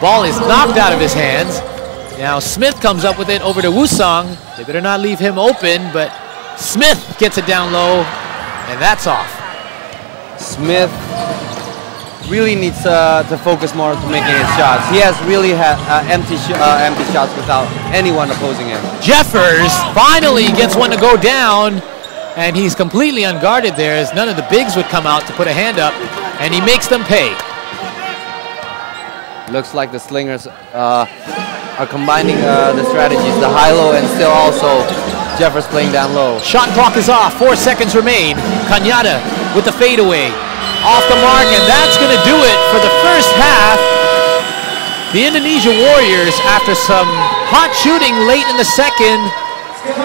Ball is knocked out of his hands. Now Smith comes up with it over to Wusong. They better not leave him open, but Smith gets it down low, and that's off. Smith really needs to focus more to making his shots. He has really empty shots without anyone opposing him. Jeffers finally gets one to go down, and he's completely unguarded there as none of the bigs would come out to put a hand up, and he makes them pay. Looks like the Slingers are combining the strategies, the high-low, and still also Jeffers playing down low. Shot clock is off, 4 seconds remain. Cañada with the fadeaway. Off the mark, and that's going to do it for the first half. The Indonesia Warriors, after some hot shooting late in the second,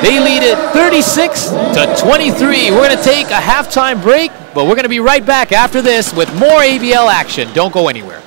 they lead it 36-23. We're going to take a halftime break, but we're going to be right back after this with more ABL action. Don't go anywhere.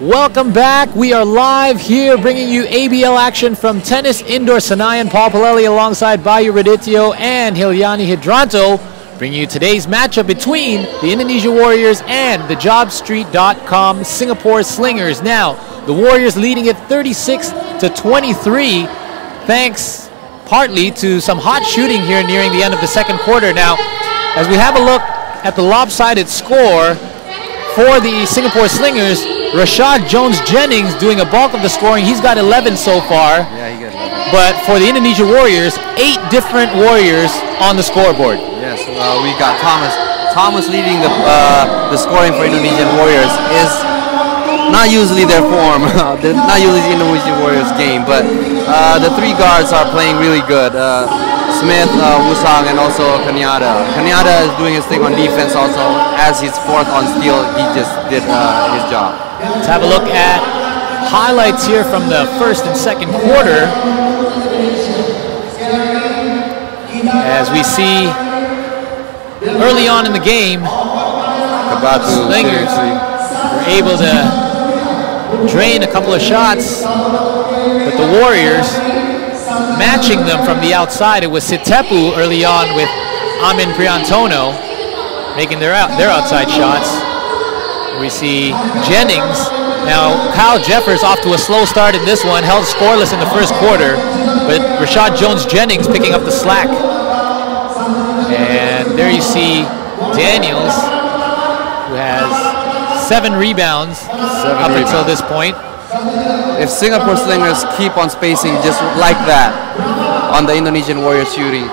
Welcome back. We are live here bringing you ABL action from Tennis Indoor Senayan. Paul Palelli alongside Bayu Radityo and Hilyani Hidranto bringing you today's matchup between the Indonesia Warriors and the JobStreet.com Singapore Slingers. Now, the Warriors leading it 36-23 thanks partly to some hot shooting here nearing the end of the second quarter. Now, as we have a look at the lopsided score for the Singapore Slingers, Rashad Jones-Jennings doing a bulk of the scoring. He's got 11 so far. Yeah, he got 11. But for the Indonesia Warriors, 8 different Warriors on the scoreboard. Yes, we got Thomas. Thomas leading the scoring for Indonesian Warriors is not usually their form. Not usually the Indonesian Warriors game, but the 3 guards are playing really good. Smith, Wusang, and also Kanyada. Kanyada is doing his thing on defense also. As he's 4th on steal, he just did his job. Let's have a look at highlights here from the first and second quarter. As we see early on in the game, Slingers were able to drain a couple of shots, but the Warriors matching them from the outside. It was Sitepu early on with Amin Priantono making their outside shots. We see Jennings. Now, Kyle Jeffers off to a slow start in this one, held scoreless in the first quarter, but Rashad Jones-Jennings picking up the slack. And there you see Daniels, who has 7 rebounds up until this point. If Singapore Slingers keep on spacing just like that on the Indonesian Warriors shooting,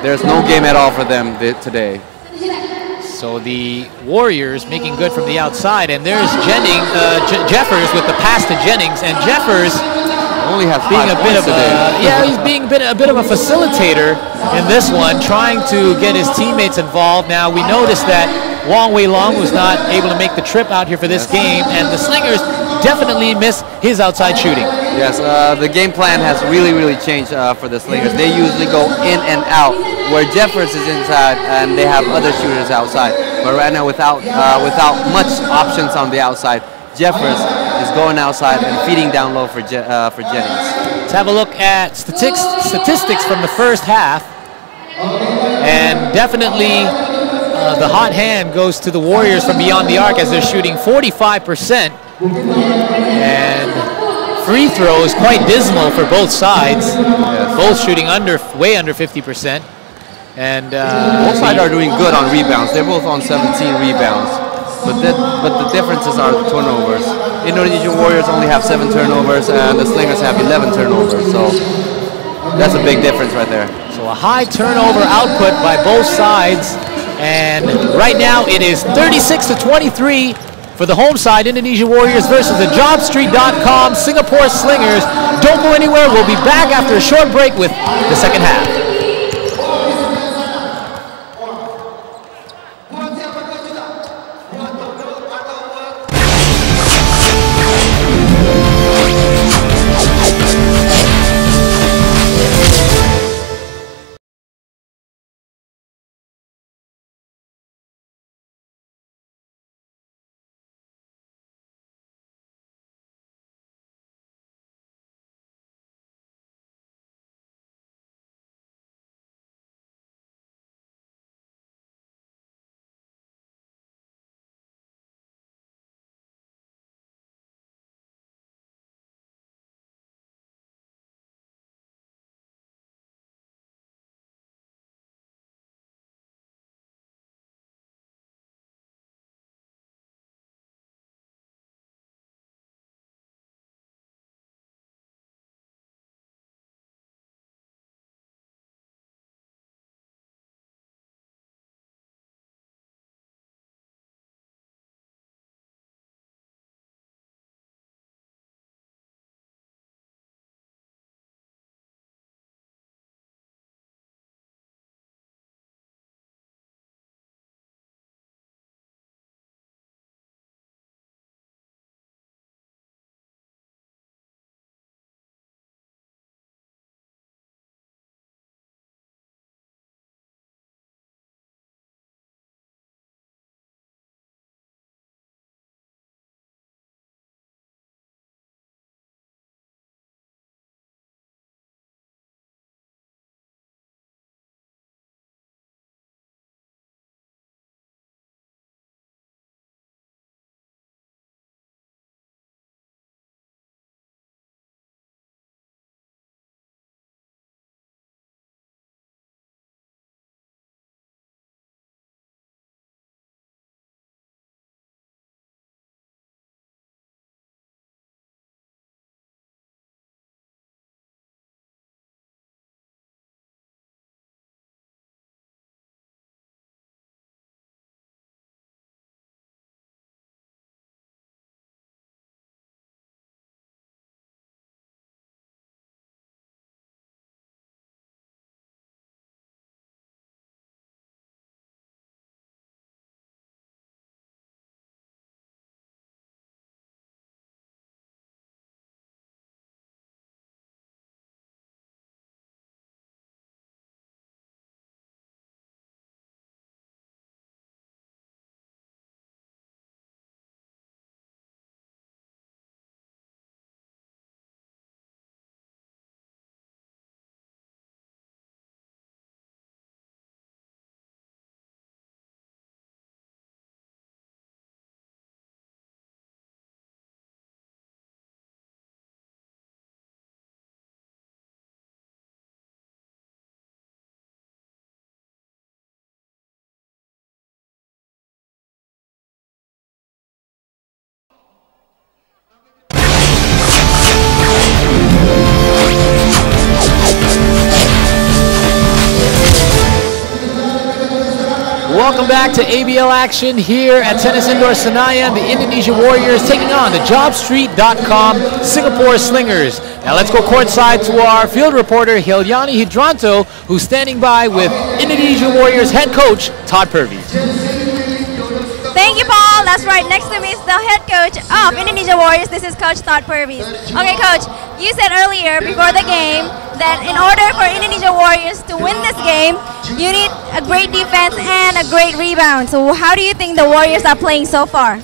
there's no game at all for them today. So the Warriors making good from the outside, and there's Jeffers with the pass to Jennings, and Jeffers only has being a bit of he's being a bit of a facilitator in this one, trying to get his teammates involved. Now we noticed that Wong Wei Long was not able to make the trip out here for this game, and the Slingers definitely miss his outside shooting. Yes, the game plan has really changed for the Slingers. They usually go in and out, where Jeffers is inside and they have other shooters outside. But right now, without much options on the outside, Jeffers is going outside and feeding down low for Jennings. Let's have a look at statistics from the first half, and definitely the hot hand goes to the Warriors from beyond the arc as they're shooting 45%. And free throws quite dismal for both sides. Yes. Both shooting way under 50%. And both sides are doing good on rebounds. They're both on 17 rebounds. But the differences are the turnovers. Indonesian Warriors only have 7 turnovers, and the Slingers have 11 turnovers. So that's a big difference right there. So a high turnover output by both sides. And right now it is 36-23 for the home side, Indonesia Warriors versus the JobStreet.com Singapore Slingers. Don't go anywhere. We'll be back after a short break with the second half. welcome back to ABL action here at Tennis Indoor Senayan. The Indonesia Warriors taking on the JobStreet.com Singapore Slingers. Now let's go courtside to our field reporter, Hilyani Hidranto, who's standing by with Indonesia Warriors head coach, Todd Purvis. Thank you, Paul. That's right. Next to me is the head coach of Indonesia Warriors. This is Coach Todd Purvis. Okay, Coach, you said earlier before the game that in order for Indonesia Warriors to win this game, you need a great defense and a great rebound. So how do you think the Warriors are playing so far?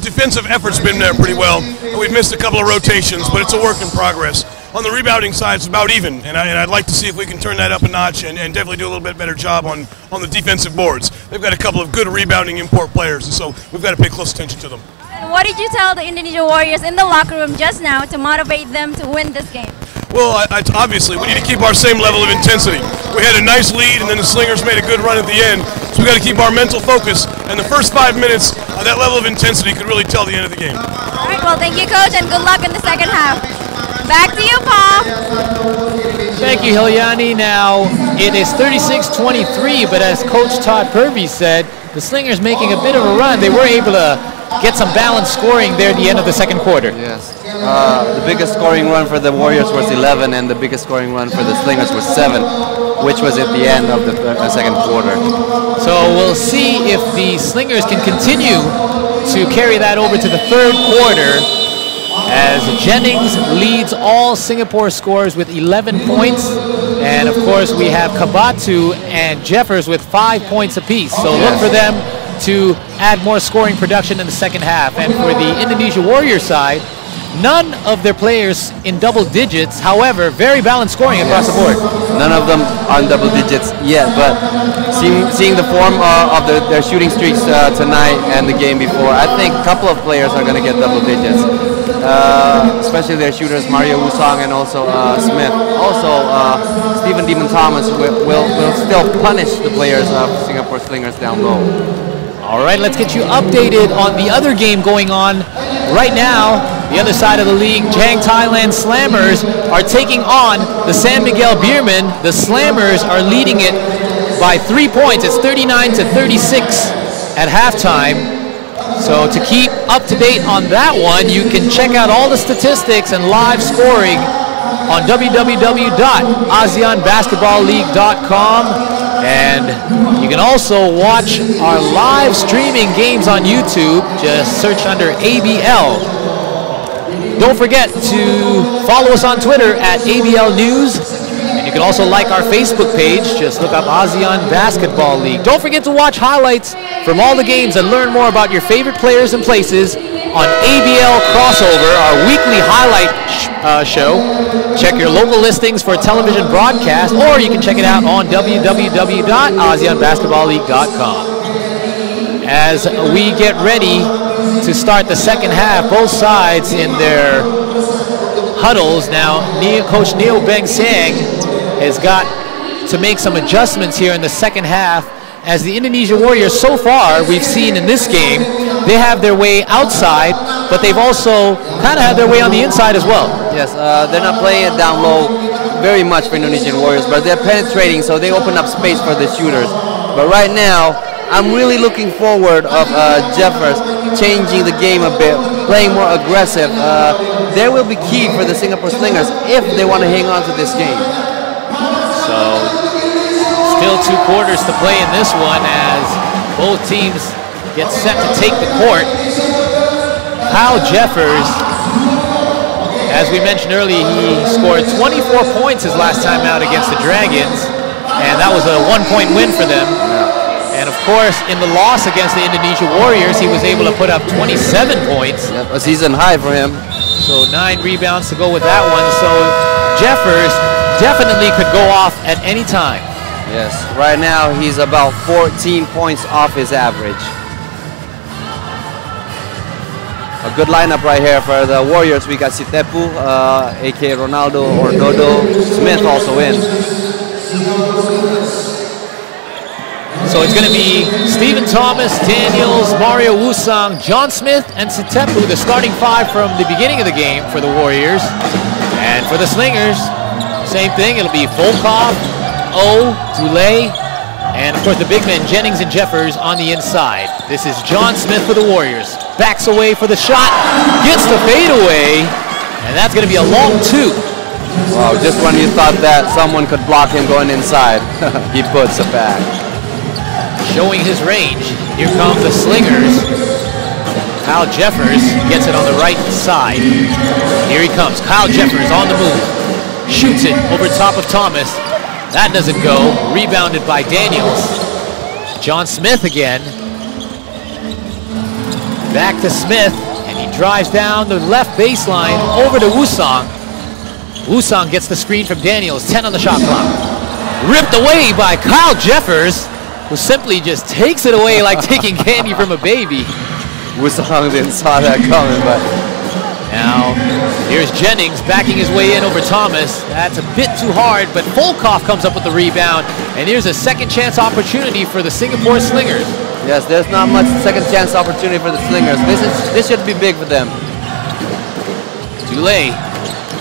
Defensive effort's been there pretty well. We've missed a couple of rotations, but it's a work in progress. On the rebounding side, it's about even, and I'd like to see if we can turn that up a notch and definitely do a little bit better job on the defensive boards. They've got a couple of good rebounding import players, and so we've got to pay close attention to them. And what did you tell the Indonesia Warriors in the locker room just now to motivate them to win this game? Well, obviously, we need to keep our same level of intensity. We had a nice lead, and then the Slingers made a good run at the end, so we've got to keep our mental focus. And the first 5 minutes, that level of intensity could really tell the end of the game. All right, well, thank you, Coach, and good luck in the second half. Back to you, Paul. Thank you, Hilyani. Now, it is 36-23, but as Coach Todd Purvis said, the Slingers making a bit of a run. They were able to get some balanced scoring there at the end of the second quarter. Yes. The biggest scoring run for the Warriors was 11, and the biggest scoring run for the Slingers was 7, which was at the end of the second quarter. So we'll see if the Slingers can continue to carry that over to the third quarter, as Jennings leads all Singapore scores with 11 points. And of course we have Kabatu and Jeffers with 5 points apiece. So look for them to add more scoring production in the second half. And for the Indonesia Warriors side, none of their players in double digits. However, very balanced scoring across the board. None of them on double digits yet, but seeing the form of their shooting streaks tonight and the game before, I think a couple of players are going to get double digits. Especially their shooters, Mario Wusong and also Smith. Also, Stephen Demon Thomas will still punish the players of Singapore Slingers down low. All right, let's get you updated on the other game going on right now. The other side of the league, Jang Thailand Slammers are taking on the San Miguel Beermen. The Slammers are leading it by 3 points. It's 39-36 at halftime. So to keep up to date on that one, you can check out all the statistics and live scoring on www.ASEANBasketballLeague.com. And you can also watch our live streaming games on YouTube. Just search under ABL. Don't forget to follow us on Twitter at ABL News. And you can also like our Facebook page. Just look up ASEAN Basketball League. Don't forget to watch highlights from all the games and learn more about your favorite players and places on ABL Crossover, our weekly highlight show. Check your local listings for a television broadcast, or you can check it out on www.ASEANBasketballLeague.com. As we get ready to start the second half, both sides in their huddles. Now, Coach Neo Beng Sang has got to make some adjustments here in the second half, as the Indonesia Warriors so far, we've seen in this game, they have their way outside, but they've also kind of had their way on the inside as well. Yes, they're not playing it down low very much for Indonesian Warriors, but they're penetrating, so they open up space for the shooters. But right now, I'm really looking forward of Jeffers changing the game a bit, playing more aggressive. There will be key for the Singapore Slingers if they want to hang on to this game. So, still 2 quarters to play in this one as both teams get set to take the court. Kyle Jeffers, as we mentioned earlier, he scored 24 points his last time out against the Dragons, and that was a 1-point win for them. And of course, in the loss against the Indonesia Warriors, he was able to put up 27 points. Yep, a season high for him. So 9 rebounds to go with that one. So Jeffers definitely could go off at any time. Yes, right now he's about 14 points off his average. A good lineup right here for the Warriors. We got Sitepu, a.k.a. Ronaldo or Dodo. Smith also in. So it's going to be Stephen Thomas, Daniels, Mario Wusong, John Smith, and Sitepu, the starting 5 from the beginning of the game for the Warriors. And for the Slingers, same thing. It'll be Volkov, O, Dule, And of course the big men, Jennings and Jeffers on the inside. This is John Smith for the Warriors. Backs away for the shot, gets the fade away, and that's going to be a long 2. Wow, just when you thought that someone could block him going inside, he puts it back. Showing his range. Here come the Slingers. Kyle Jeffers gets it on the right side. Here he comes, Kyle Jeffers on the move. Shoots it over top of Thomas. That doesn't go. Rebounded by Daniels. John Smith again. Back to Smith, and he drives down the left baseline over to Wusong. Wusong gets the screen from Daniels, 10 on the shot clock. Ripped away by Kyle Jeffers, who simply just takes it away like taking candy from a baby. Wusong didn't saw that coming, but now here's Jennings backing his way in over Thomas. That's a bit too hard, but Volkov comes up with the rebound, and here's a second chance opportunity for the Singapore Slingers. yes, there's not much second chance opportunity for the Slingers. This should be big for them. Dulé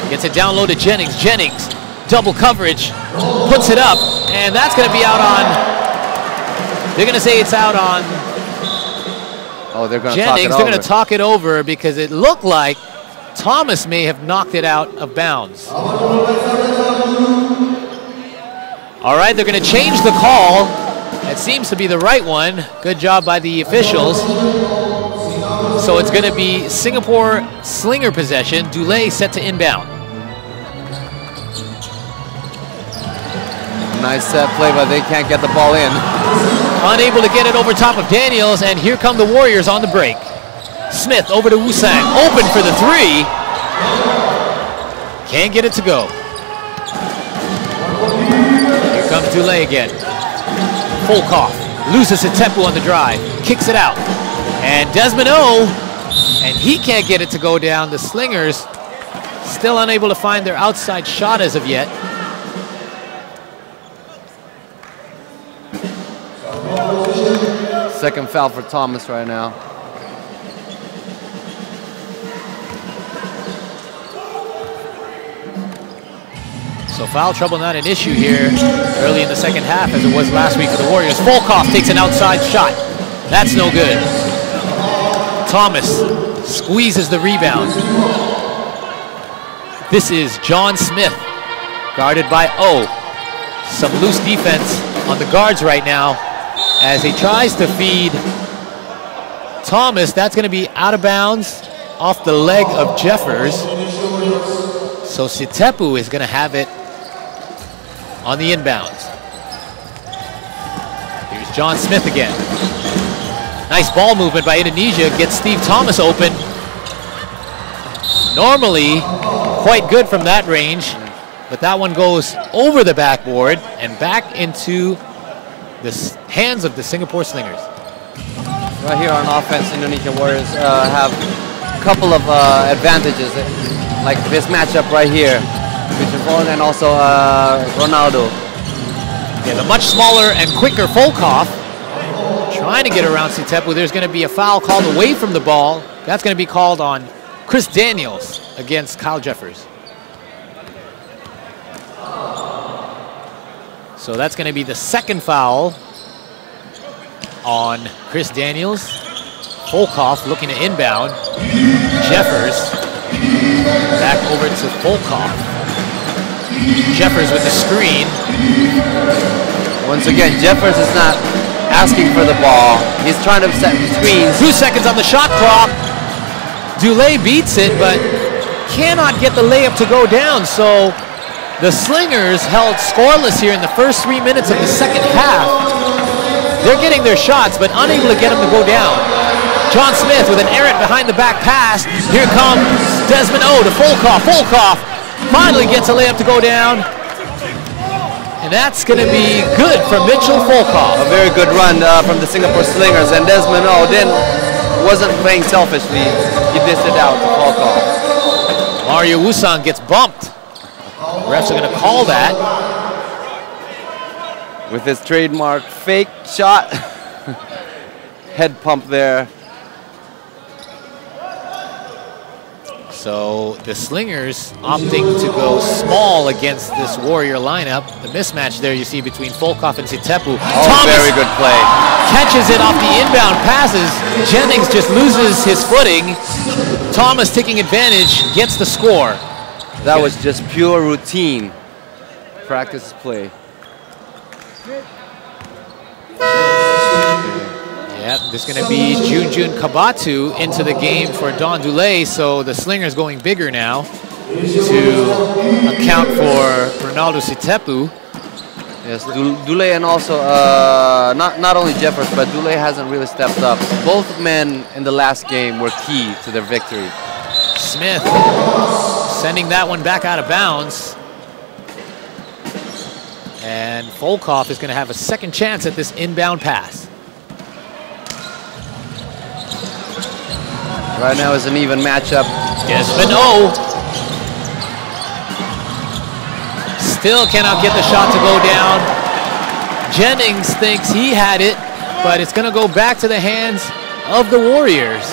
gets it down low to Jennings. Jennings, double coverage, puts it up, and that's going to be out on, they're going to say it's out on Oh, they're going to Jennings. talk it They're over. going to talk it over because it looked like Thomas may have knocked it out of bounds. All right, they're going to change the call. It seems to be the right one. Good job by the officials. So it's going to be Singapore Slinger possession. Dulé set to inbound. Nice set play, but they can't get the ball in. Unable to get it over top of Daniels, and here come the Warriors on the break. Smith over to Wusang, open for the 3. Can't get it to go. Here comes Dulé again. Volkov loses Sitepu on the drive, kicks it out. And Desmond O, and he can't get it to go down. The Slingers still unable to find their outside shot as of yet. Second foul for Thomas right now. So foul trouble not an issue here early in the second half as it was last week for the Warriors. Volkov takes an outside shot. That's no good. Thomas squeezes the rebound. This is John Smith, guarded by O. Some loose defense on the guards right now as he tries to feed Thomas. That's going to be out of bounds off the leg of Jeffers. So Sitepu is going to have it on the inbounds. Here's John Smith again. Nice ball movement by Indonesia, gets Steve Thomas open. Normally quite good from that range, but that one goes over the backboard and back into the hands of the Singapore Slingers. Right here on offense, Indonesian Warriors have a couple of advantages, like this matchup right here between Volkov and also Ronaldo. Yeah, the much smaller and quicker Volkov trying to get around Sitepu. There's going to be a foul called away from the ball. That's going to be called on Chris Daniels against Kyle Jeffers. So that's going to be the second foul on Chris Daniels. Volkov looking to inbound. Jeffers back over to Volkov. Jeffers with the screen. Once again, Jeffers is not asking for the ball. He's trying to set screens. 2 seconds on the shot clock. Dulé beats it, but cannot get the layup to go down. So the Slingers held scoreless here in the first 3 minutes of the second half. They're getting their shots, but unable to get them to go down. John Smith with an errant behind the back pass. Here comes Desmond O to Volkov. Volkov finally gets a layup to go down. And that's going to be good for Mitchell Volkov. A very good run from the Singapore Slingers, and Desmond O wasn't playing selfishly. He dished it out to Volkov. Mario Wusang gets bumped. Refs are going to call that. With his trademark fake shot. Head pump there. So the Slingers opting to go small against this Warrior lineup. The mismatch there you see between Volkov and Sitepu. Oh, very good play. Catches it off the inbound passes. Jennings just loses his footing. Thomas taking advantage, gets the score. That was just pure routine. Practice play. Yep, there's going to be Junjun Kabatu into the game for Don Dulé, so the Slingers going bigger now to account for Ronaldo Sitepu. Yes, Dulé and also not only Jeffers, but Dulé hasn't really stepped up. Both men in the last game were key to their victory. Smith sending that one back out of bounds. And Volkov is going to have a second chance at this inbound pass. Right now is an even matchup. Desmond still cannot get the shot to go down. Jennings thinks he had it, but it's going to go back to the hands of the Warriors.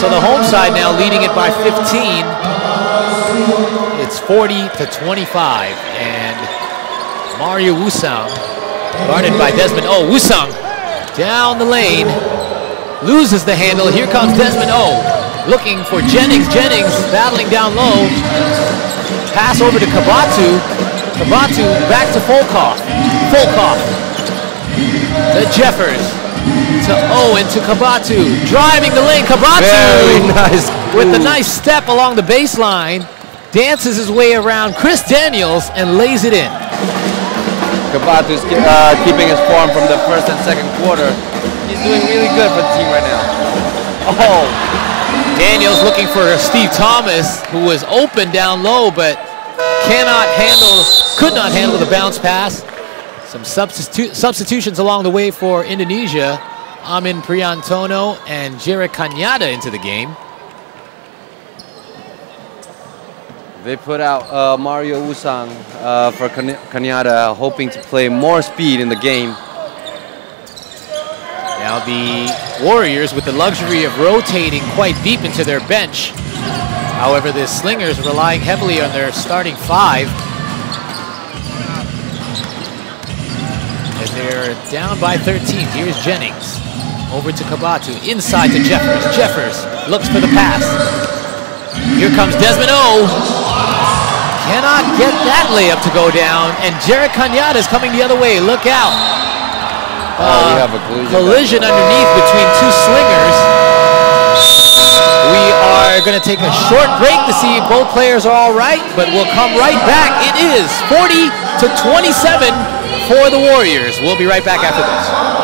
So the home side now leading it by 15. It's 40-25, and Mario Wusang guarded by Desmond Wusang down the lane. Loses the handle. Here comes Desmond looking for Jennings. Jennings battling down low. Pass over to Kabatu. Kabatu back to Volkov. Volkov to Jeffers. To Owen to Kabatu. Driving the lane. Kabatu very nice with a nice step along the baseline. Dances his way around Chris Daniels and lays it in. Kabatu's keeping his form from the first and second quarter. He's doing really good for the team right now. Daniels looking for Steve Thomas, who was open down low, but could not handle the bounce pass. Some substitutions along the way for Indonesia. Amin Priantono and Jere Kanyada into the game. They put out Mario Wusang for Kanyada, hoping to play more speed in the game. Now the Warriors with the luxury of rotating quite deep into their bench. However, the Slingers relying heavily on their starting five. As they're down by 13, here's Jennings. Over to Kabatu, inside to Jeffers. Jeffers looks for the pass. Here comes Desmond Cannot get that layup to go down, and Jared Kanyada is coming the other way. Look out. We have a collision underneath between two Slingers. We are going to take a short break to see if both players are all right, but we'll come right back. It is 40-27 for the Warriors. We'll be right back after this.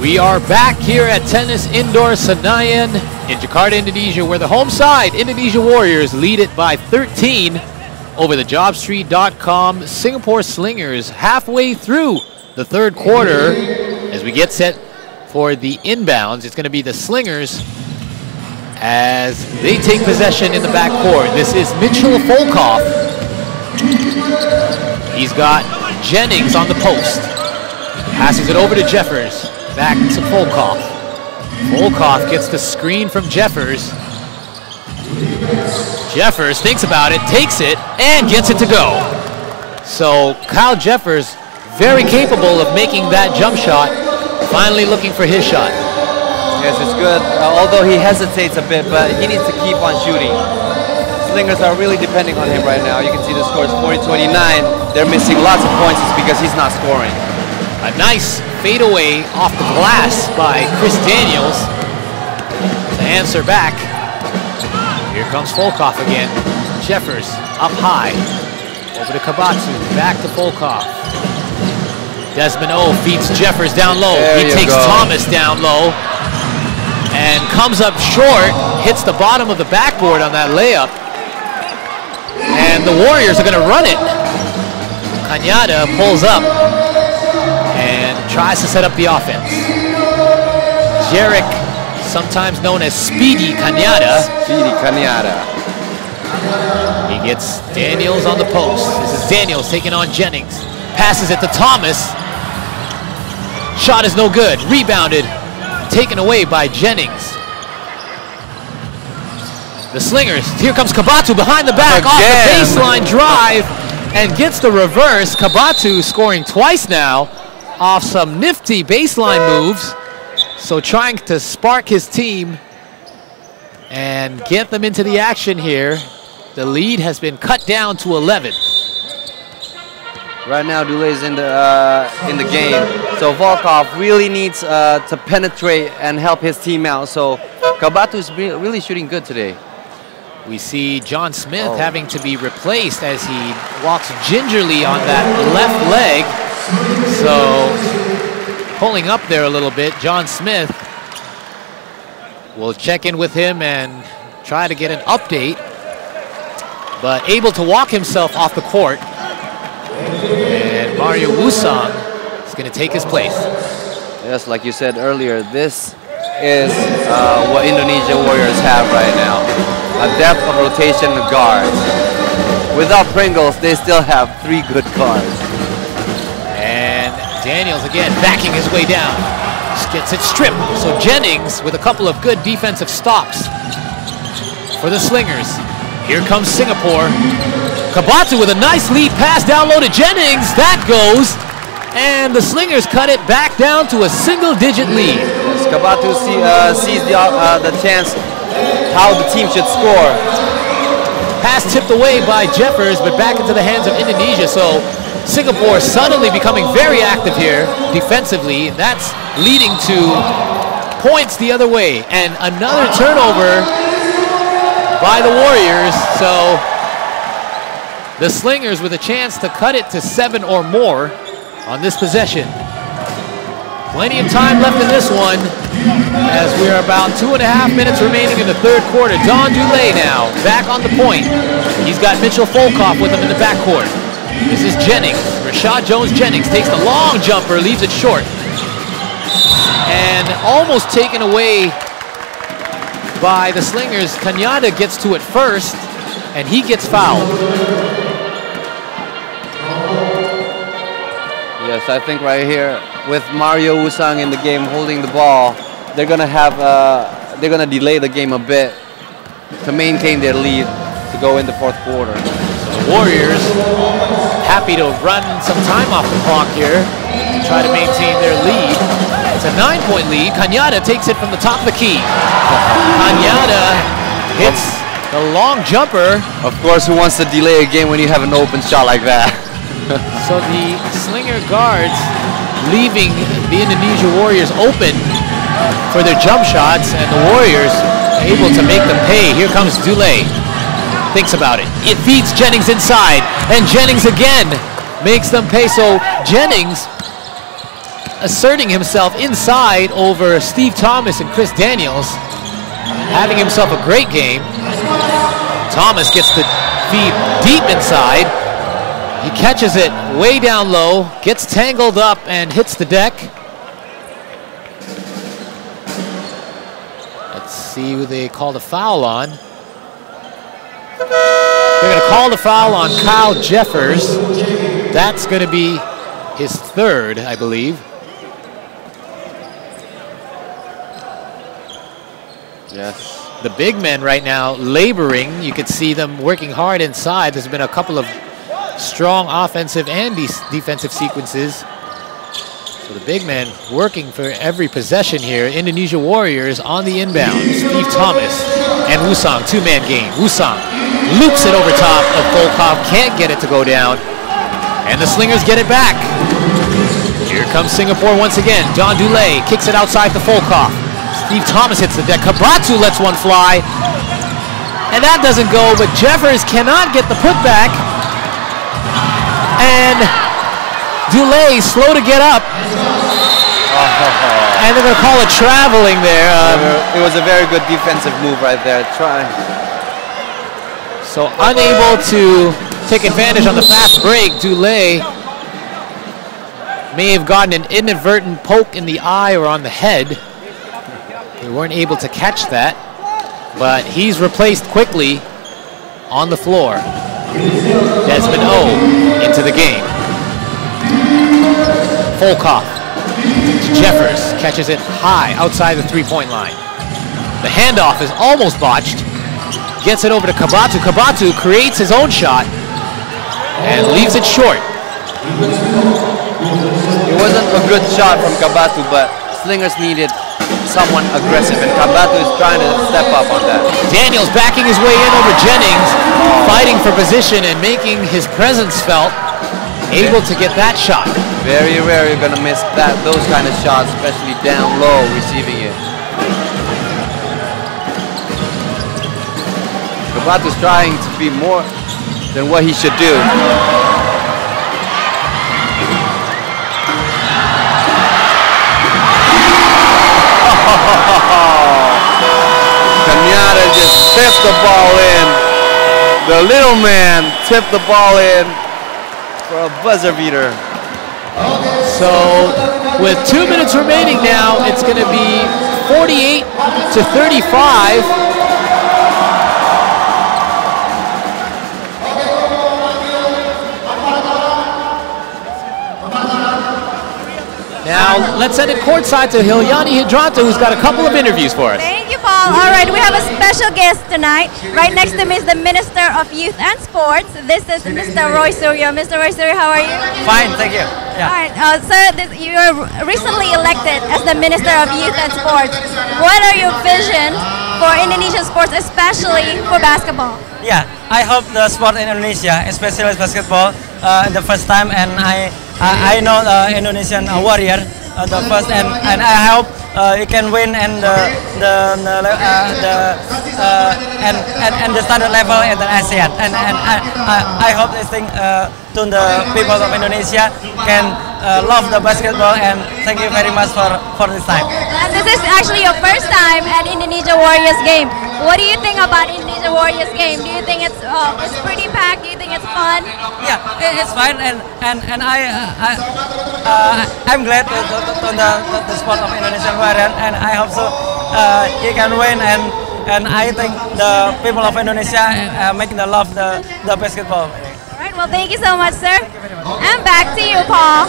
We are back here at Tennis Indoor Senayan in Jakarta, Indonesia, where the home side, Indonesia Warriors, lead it by 13 over the JobStreet.com Singapore Slingers halfway through the third quarter as we get set for the inbounds. It's going to be the Slingers as they take possession in the backcourt. This is Mitchell Volkov. He's got Jennings on the post. Passes it over to Jeffers. Back to Volkov. Volkov gets the screen from Jeffers. Jeffers thinks about it, takes it, and gets it to go. So Kyle Jeffers, very capable of making that jump shot, finally looking for his shot. Yes, it's good, although he hesitates a bit, but he needs to keep on shooting. Slingers are really depending on him right now. You can see the score is 40-29. They're missing lots of points because he's not scoring. A nice fadeaway off the glass by Chris Daniels to answer back. Here comes Volkov again. Jeffers up high. Over to Kabatsu, back to Volkov. Desmond O feeds Jeffers down low. He takes Thomas down low and comes up short, hits the bottom of the backboard on that layup. And the Warriors are gonna run it. Cañada pulls up and tries to set up the offense. Jarek, sometimes known as Speedy Cañada. Speedy Cañada. He gets Daniels on the post. This is Daniels taking on Jennings. Passes it to Thomas. Shot is no good. Rebounded. Taken away by Jennings. The Slingers. Here comes Kabatsu behind the back off the baseline drive and gets the reverse. Kabatsu scoring twice now off some nifty baseline moves. So trying to spark his team and get them into the action here. The lead has been cut down to 11. Right now, Dulay's in the game, so Volkov really needs to penetrate and help his team out. So Kabatu is really shooting good today. We see John Smith having to be replaced as he walks gingerly on that left leg. So pulling up there a little bit, John Smith. We'll check in with him and try to get an update, but able to walk himself off the court. And Mario Wusang is going to take his place. Yes, like you said earlier, this is what Indonesia Warriors have right now. A depth of rotation of guards. Without Pringles, they still have 3 good guards. And Daniels again backing his way down. Just gets it stripped. So Jennings with a couple of good defensive stops for the Slingers. Here comes Singapore. Kabatu with a nice lead pass down low to Jennings. That goes. And the Slingers cut it back down to a single-digit lead. Yes, Kabatu sees the chance how the team should score. Pass tipped away by Jeffers, but back into the hands of Indonesia. So Singapore suddenly becoming very active here defensively. And that's leading to points the other way. And another turnover by the Warriors. So the Slingers with a chance to cut it to 7 or more on this possession. Plenty of time left in this one as we're about 2.5 minutes remaining in the third quarter. Don Dulé now back on the point. He's got Mitchell Volkov with him in the backcourt. This is Jennings. Rashad Jones-Jennings takes the long jumper, leaves it short. And almost taken away by the Slingers. Cañada gets to it first, and he gets fouled. Yes, I think right here with Mario Wusang in the game holding the ball, they're gonna delay the game a bit to maintain their lead to go in the fourth quarter. So the Warriors happy to run some time off the clock here, try to maintain their lead. It's a 9-point lead. Cañada takes it from the top of the key. Cañada hits the long jumper. Of course, who wants to delay a game when you have an open shot like that? So the Slinger guards leaving the Indonesia Warriors open for their jump shots, and the Warriors able to make them pay. Here comes Dulé. Thinks about it. It feeds Jennings inside, and Jennings again makes them pay. So Jennings asserting himself inside over Steve Thomas and Chris Daniels, having himself a great game. Thomas gets the feed deep inside. He catches it way down low, gets tangled up and hits the deck. Let's see who they called a foul on. They're going to call the foul on Kyle Jeffers. That's going to be his third, I believe. Yes. The big men right now laboring. You could see them working hard inside. There's been a couple of strong offensive and defensive sequences. So the big men working for every possession here. Indonesia Warriors on the inbound. Steve Thomas and Wusong, two-man game. Wusong loops it over top of Volkov, can't get it to go down. And the Slingers get it back. Here comes Singapore once again. John Dulé kicks it outside to Volkov. Steve Thomas hits the deck. Kabatu lets one fly. And that doesn't go, but Jeffers cannot get the putback. And Dulé slow to get up. And they're going to call it traveling there. It was a very good defensive move right there. So unable to take advantage on the fast break, Dulé may have gotten an inadvertent poke in the eye or on the head. They weren't able to catch that, but he's replaced quickly on the floor. Desmond O into the game. Volkov to Jeffers, catches it high outside the three-point line. The handoff is almost botched. Gets it over to Kabatu. Kabatu creates his own shot and leaves it short. It wasn't a good shot from Kabatu, but Slingers needed someone aggressive, and Kabatu is trying to step up on that. Daniels backing his way in over Jennings, fighting for position and making his presence felt, able to get that shot. Very rare you're going to miss those kind of shots, especially down low receiving it. Kabatu's trying to be more than what he should do. Cañada just tipped the ball in. The little man tipped the ball in for a buzzer beater. So with 2 minutes remaining now, it's going to be 48-35. Now, let's send it courtside to Hilyani Hidranto, who's got a couple of interviews for us. Thank you, Paul. All right, we have a special guest tonight. Right next to me is the Minister of Youth and Sports. This is Mr. Roy Suryo. Mr. Roy Suryo, how are you? Fine, thank you. Yeah. All right, sir, you were recently elected as the Minister of Youth and Sports. What are your vision for Indonesian sports, especially for basketball? Yeah, I hope the sport in Indonesia, especially basketball, the first time, and I know the Indonesian warrior, the first, and I hope he can win and the standard level in the ASEAN, and I hope this thing to the people of Indonesia can love the basketball, and thank you very much for this time. And this is actually your first time at Indonesia Warriors game. What do you think about Indonesia Warriors game? Do you think it's pretty packed? Do you think it's fun? Yeah, it's fine, and I'm glad to the sport of Indonesian Warrior, and I hope so he can win, and I think the people of Indonesia making the love the basketball. All right, well, thank you so much, sir. And back to you, Paul.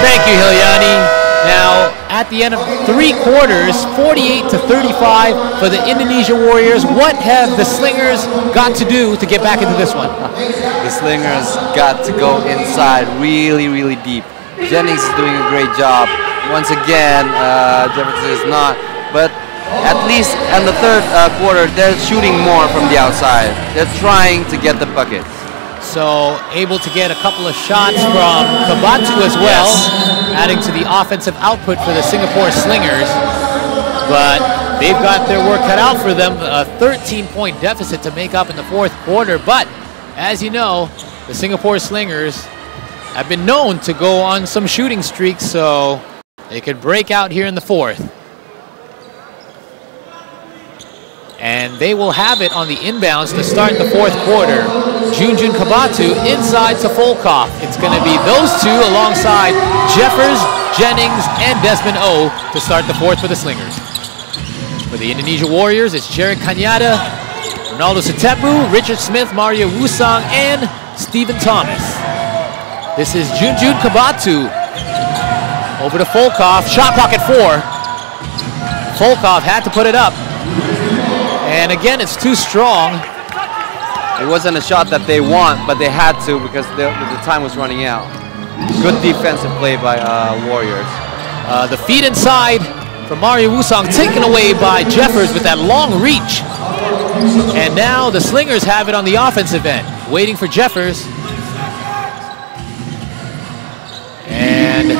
Thank you, Hilyani. Now, at the end of 3 quarters, 48-35 for the Indonesia Warriors. What have the Slingers got to do to get back into this one? The Slingers got to go inside really, really deep. Jennings is doing a great job. Once again, Jefferson is not. But at least in the third quarter, they're shooting more from the outside. They're trying to get the bucket. So able to get a couple of shots from Kabatu as well, adding to the offensive output for the Singapore Slingers. But they've got their work cut out for them. A 13-point deficit to make up in the fourth quarter. But as you know, the Singapore Slingers have been known to go on some shooting streaks, so they could break out here in the fourth. And they will have it on the inbounds to start the fourth quarter. Junjun Kabatu inside to Volkov. It's going to be those two alongside Jeffers, Jennings, and Desmond O to start the fourth for the Slingers. For the Indonesia Warriors, it's Jared Kanyada, Ronaldo Sutepu, Richard Smith, Mario Wusang, and Stephen Thomas. This is Junjun Kabatu. Over to Volkov, shot clock at 4. Volkov had to put it up. And again, it's too strong. It wasn't a shot that they want, but they had to because the time was running out. Good defensive play by Warriors. The feed inside from Mario Wusang, taken away by Jeffers with that long reach. And now the Slingers have it on the offensive end, waiting for Jeffers. And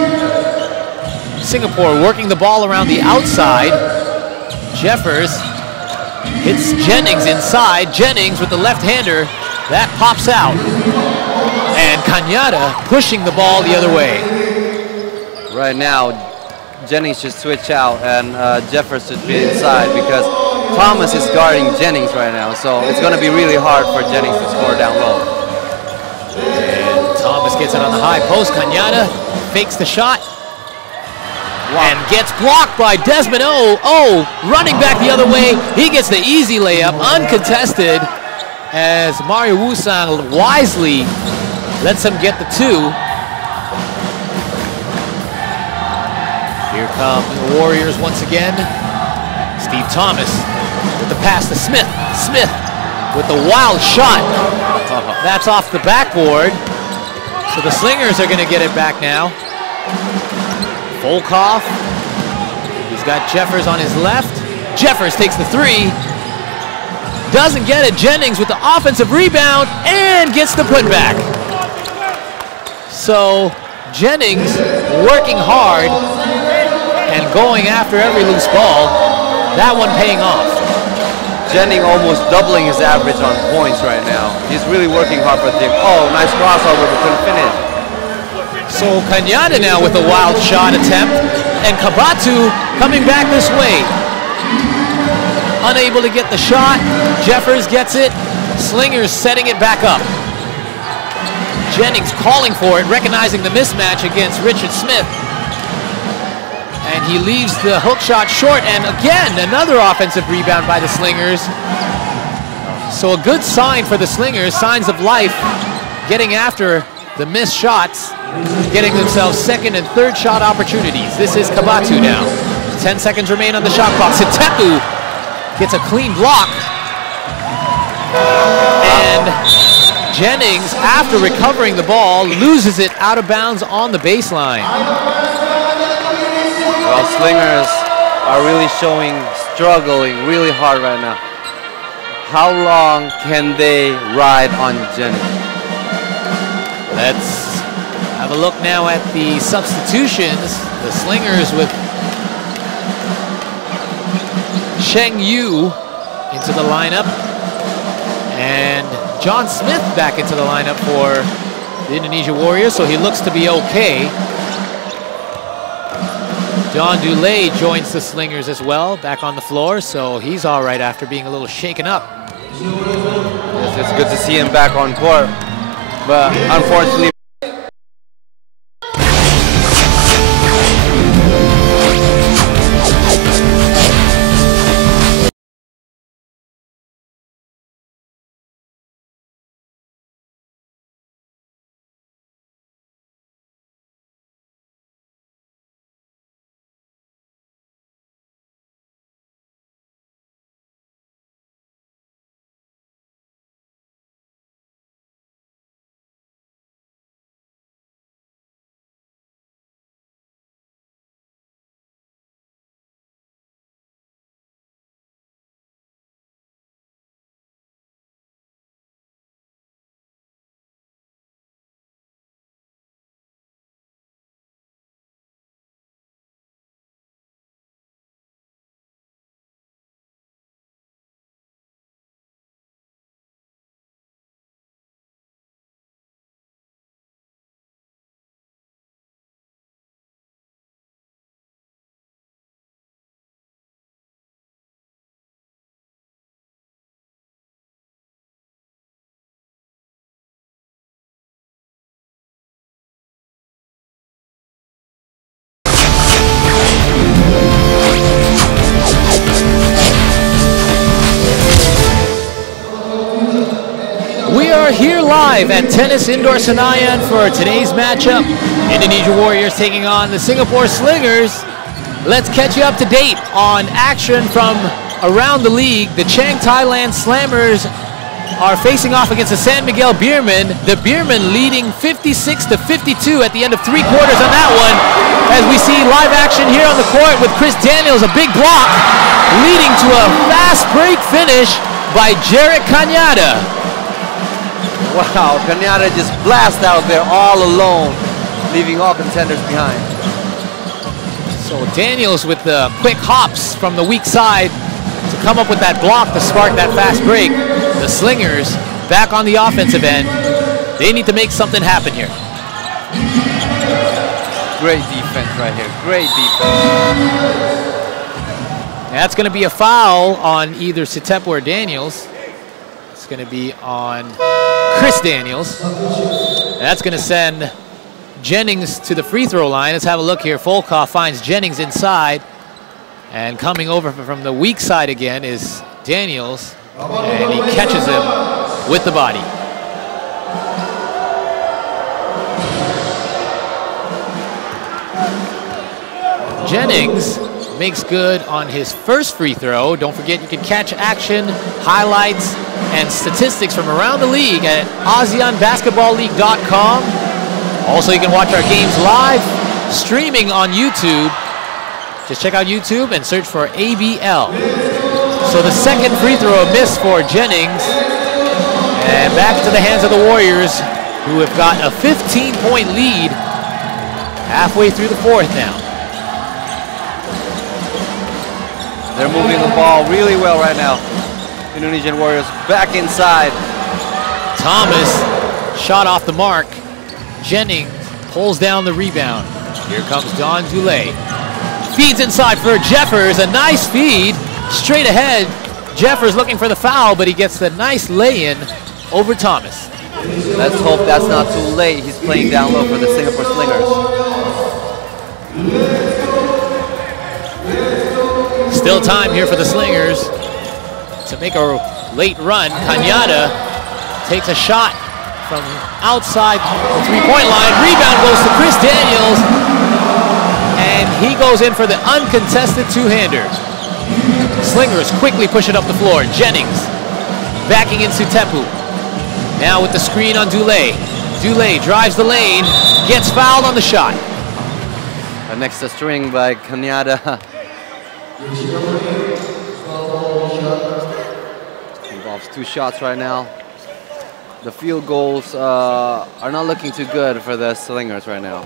Singapore working the ball around the outside. Jeffers hits Jennings inside. Jennings with the left-hander. That pops out. And Kanyada pushing the ball the other way. Right now, Jennings should switch out and Jeffers should be inside because Thomas is guarding Jennings right now. So it's going to be really hard for Jennings to score down low. And Thomas gets it on the high post. Kanyada fakes the shot. And gets blocked by Desmond O. Running back the other way. He gets the easy layup, uncontested, as Mario Wusang wisely lets him get the 2. Here come the Warriors once again. Steve Thomas with the pass to Smith. Smith with the wild shot. That's off the backboard. So the Slingers are going to get it back now. Volkov. He's got Jeffers on his left. Jeffers takes the 3. Doesn't get it. Jennings with the offensive rebound and gets the putback. So Jennings working hard and going after every loose ball. That one paying off. Jennings almost doubling his average on points right now. He's really working hard for the team. Oh, nice crossover, but couldn't finish. So Kanyada now with a wild shot attempt, and Kabatu coming back this way. Unable to get the shot. Jeffers gets it. Slingers setting it back up. Jennings calling for it, recognizing the mismatch against Richard Smith. And he leaves the hook shot short, and again, another offensive rebound by the Slingers. So a good sign for the Slingers, signs of life, getting after the missed shots, getting themselves second and third shot opportunities. This is Kabatu now. 10 seconds remain on the shot clock. Sutepu gets a clean block. And Jennings, after recovering the ball, loses it out of bounds on the baseline. Well, Slingers are really struggling really hard right now. How long can they ride on Jennings? Let's have a look now at the substitutions. The Slingers with Sheng Yu into the lineup. And John Smith back into the lineup for the Indonesia Warriors, so he looks to be okay. John Dulay joins the Slingers as well, back on the floor, so he's all right after being a little shaken up. Yes, it's good to see him back on court, but unfortunately, live at Tennis Indoor Senayan for today's matchup. Indonesia Warriors taking on the Singapore Slingers. Let's catch you up to date on action from around the league. The Chang Thailand Slammers are facing off against the San Miguel Beermen. The Beermen leading 56-52 at the end of 3 quarters on that one. As we see live action here on the court with Chris Daniels, a big block, leading to a fast break finish by Jarek Cañada. Wow, Cañada just blast out there all alone, leaving all contenders behind. So Daniels with the quick hops from the weak side to come up with that block to spark that fast break. The Slingers back on the offensive end. They need to make something happen here. Great defense right here, great defense. That's going to be a foul on either Sitepu or Daniels. It's going to be on Chris Daniels. That's going to send Jennings to the free throw line. Let's have a look here. Volkov finds Jennings inside. And coming over from the weak side again is Daniels. And he catches him with the body. Jennings makes good on his first free throw. Don't forget you can catch action, highlights, and statistics from around the league at ASEANBasketballLeague.com. Also, you can watch our games live streaming on YouTube. Just check out YouTube and search for ABL. So the second free throw a miss for Jennings. And back to the hands of the Warriors, who have got a 15-point lead halfway through the 4th now. They're moving the ball really well right now. Indonesian Warriors back inside. Thomas shot off the mark. Jennings pulls down the rebound. Here comes Don Dulé. Feeds inside for Jeffers, a nice feed. Straight ahead, Jeffers looking for the foul, but he gets the nice lay-in over Thomas. Let's hope that's not too late. He's playing down low for the Singapore Slingers. Still time here for the Slingers to make a late run. Cañada takes a shot from outside the three-point line. Rebound goes to Chris Daniels, and he goes in for the uncontested two-hander. Slingers quickly push it up the floor. Jennings backing into Sitepu. Now with the screen on Dulé. Dulé drives the lane, gets fouled on the shot. Next to string by Cañada. Involves 2 shots right now. The field goals are not looking too good for the Slingers right now.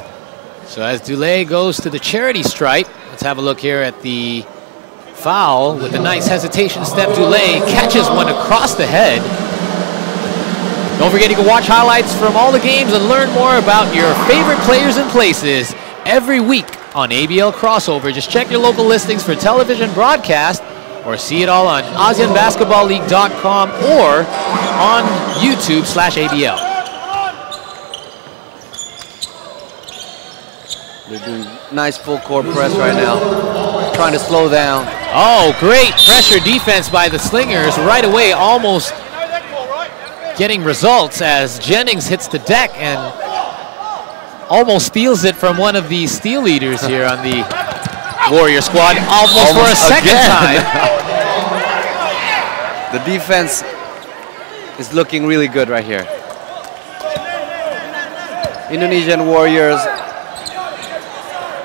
So as Dulé goes to the charity stripe, let's have a look here at the foul with a nice hesitation step. Dulé catches one across the head. Don't forget you can watch highlights from all the games and learn more about your favorite players and places every week on ABL Crossover. Just check your local listings for television broadcast or see it all on ASEANBasketballLeague.com or on YouTube/ABL. They're doing nice full court press right now. Trying to slow down. Oh, great pressure defense by the Slingers right away, almost getting results as Jennings hits the deck and almost steals it from one of the steal leaders here on the Warrior squad, almost for a second time. The defense is looking really good right here. Indonesian Warriors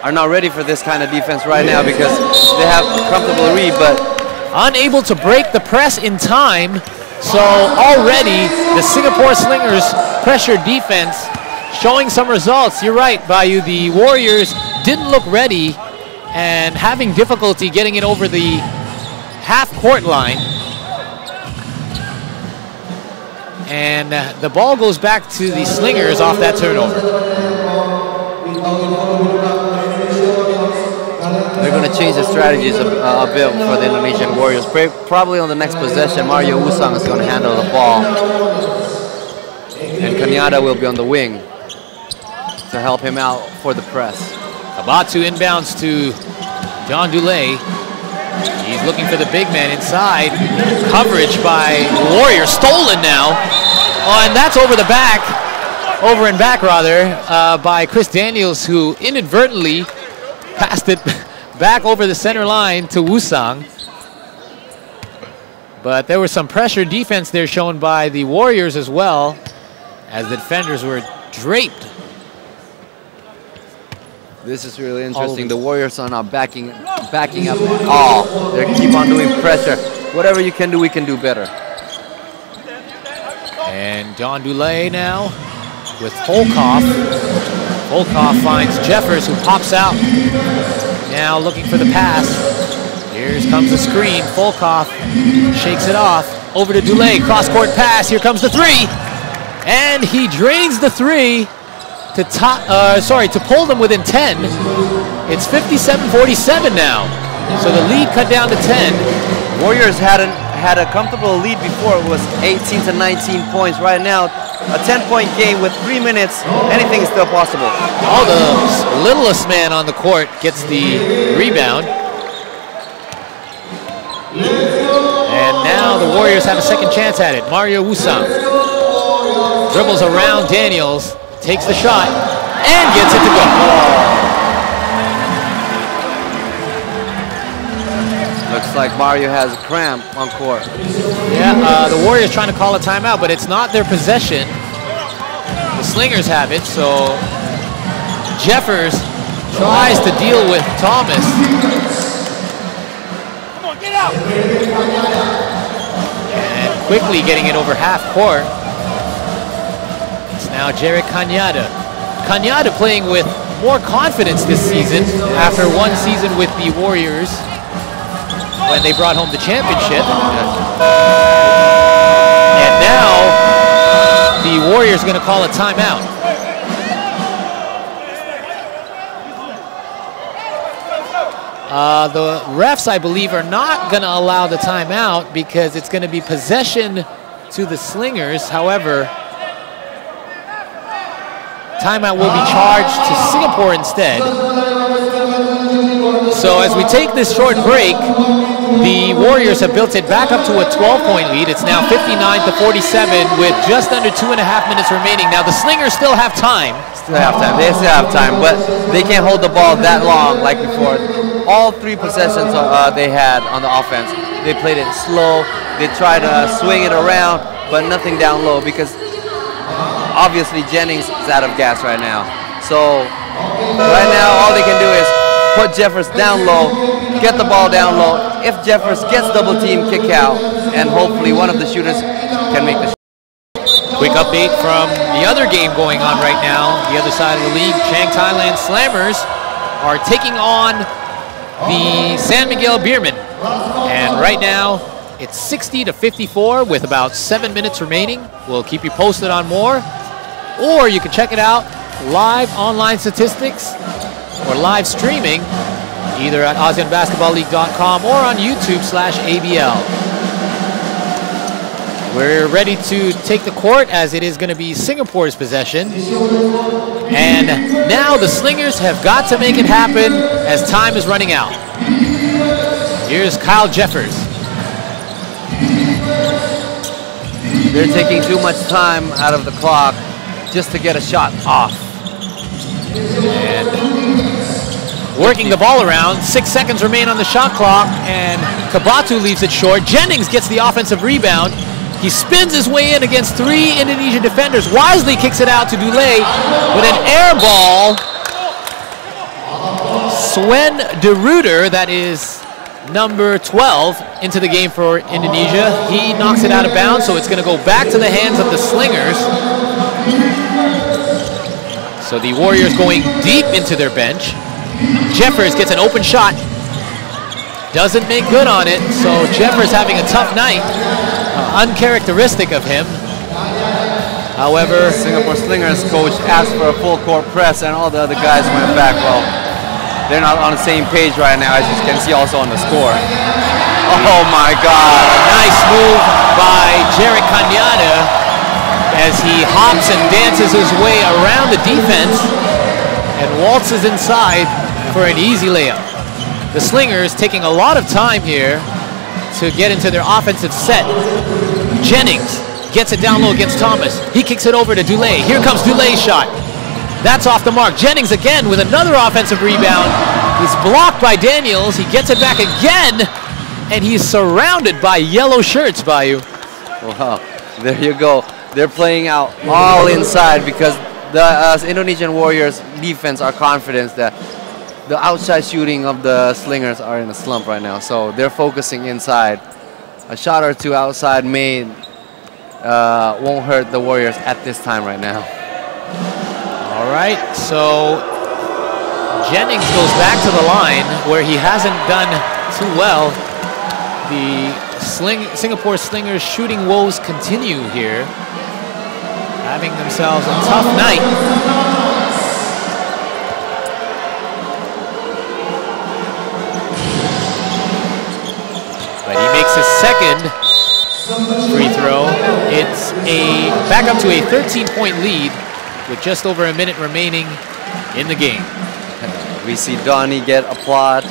are not ready for this kind of defense right now because they have a comfortable read, but unable to break the press in time. So already the Singapore Slingers pressure defense showing some results. You're right, Bayu. The Warriors didn't look ready and having difficulty getting it over the half-court line. And the ball goes back to the Slingers off that turnover. They're going to change the strategies a bit for the Indonesian Warriors. Probably on the next possession, Mario Usang is going to handle the ball. And Cañada will be on the wing to help him out for the press. Abatu inbounds to John Dulé. He's looking for the big man inside. Coverage by Warriors. Stolen now. Oh, and that's over and back by Chris Daniels, who inadvertently passed it back over the center line to Wusang. But there was some pressure defense there shown by the Warriors as well, as the defenders were draped. This is really interesting. The Warriors are not backing up at all. They keep on doing pressure. Whatever you can do, we can do better. And John Dulé now with Volkov. Volkov finds Jeffers, who pops out. Now looking for the pass. Here comes the screen. Volkov shakes it off. Over to Dulé. Cross-court pass. Here comes the three. And he drains the three to pull them within 10. It's 57-47 now. So the lead cut down to 10. Warriors had a comfortable lead before. It was 18 to 19 points. Right now, a 10-point game with 3 minutes. Anything is still possible. Oh, the littlest man on the court gets the rebound. And now the Warriors have a second chance at it. Mario Wusang dribbles around Daniels, takes the shot, and gets it to go. Looks like Mario has a cramp on court. Yeah, the Warriors trying to call a timeout, but it's not their possession. The Slingers have it, so Jeffers tries to deal with Thomas. Come on, get out! And quickly getting it over half court. It's now Jarek Cañada. Cañada playing with more confidence this season after one season with the Warriors when they brought home the championship. And now the Warriors going to call a timeout. The refs, I believe, are not going to allow the timeout because it's going to be possession to the Slingers. However, timeout will be charged to Singapore instead. So as we take this short break, the Warriors have built it back up to a 12-point lead. It's now 59-47 with just under 2.5 minutes remaining. Now the Slingers still have time. They still have time, but they can't hold the ball that long like before. All 3 possessions they had on the offense, they played it slow. They tried to swing it around, but nothing down low because obviously Jennings is out of gas right now. So right now all they can do is put Jeffers down low, get the ball down low. If Jeffers gets double team, kick out, and hopefully one of the shooters can make the shot. Quick update from the other game going on right now. The other side of the league, Chiang Thailand Slammers are taking on the San Miguel Beermen. And right now, it's 60-54 with about 7 minutes remaining. We'll keep you posted on more. Or you can check it out live online statistics or live streaming either at ASEANBasketballLeague.com or on YouTube/ABL. We're ready to take the court as it is going to be Singapore's possession. And now the Slingers have got to make it happen as time is running out. Here's Kyle Jeffers. They're taking too much time out of the clock just to get a shot off. And working the ball around, 6 seconds remain on the shot clock, and Kabatu leaves it short. Jennings gets the offensive rebound. He spins his way in against 3 Indonesian defenders. Wisely kicks it out to Dulé with an air ball. Swen de Ruyter, that is number 12, into the game for Indonesia. He knocks it out of bounds, so it's going to go back to the hands of the Slingers. So the Warriors going deep into their bench. Jeffers gets an open shot. Doesn't make good on it, so Jeffers having a tough night. Uncharacteristic of him. However, Singapore Slingers coach asked for a full court press and all the other guys went back. Well, they're not on the same page right now, as you can see also on the score. Oh my God. Nice move by Jarek Cañada as he hops and dances his way around the defense and waltzes inside for an easy layup. The Slingers taking a lot of time here to get into their offensive set. Jennings Gets it down low against Thomas. He kicks it over to Dulé. Here comes Dulé's shot. That's off the mark. Jennings again with another offensive rebound. He's blocked by Daniels. He gets it back again, and he's surrounded by yellow shirts, Bayou. Wow, there you go. They're playing out all inside because the Indonesian Warriors defense are confident that the outside shooting of the Slingers are in a slump right now. So they're focusing inside. A shot or two outside made won't hurt the Warriors at this time right now. All right, so Jennings goes back to the line where he hasn't done too well. The Singapore Slingers shooting woes continue here, having themselves a tough night. But he makes his second free throw. It's back up to a 13-point lead with just over a minute remaining in the game. We see Donnie get applaud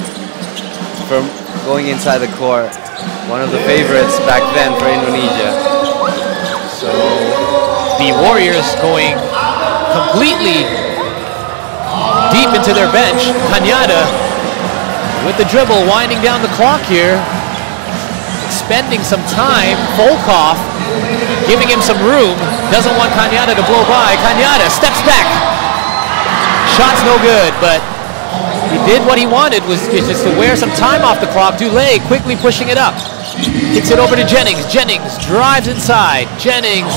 from going inside the court. One of the favorites back then for Indonesia. So the Warriors going completely deep into their bench. Cañada with the dribble, winding down the clock here. Spending some time. Volkov giving him some room. Doesn't want Cañada to blow by. Cañada steps back. Shot's no good, but he did what he wanted, was just to wear some time off the clock. Dulé quickly pushing it up. Kicks it over to Jennings. Jennings drives inside. Jennings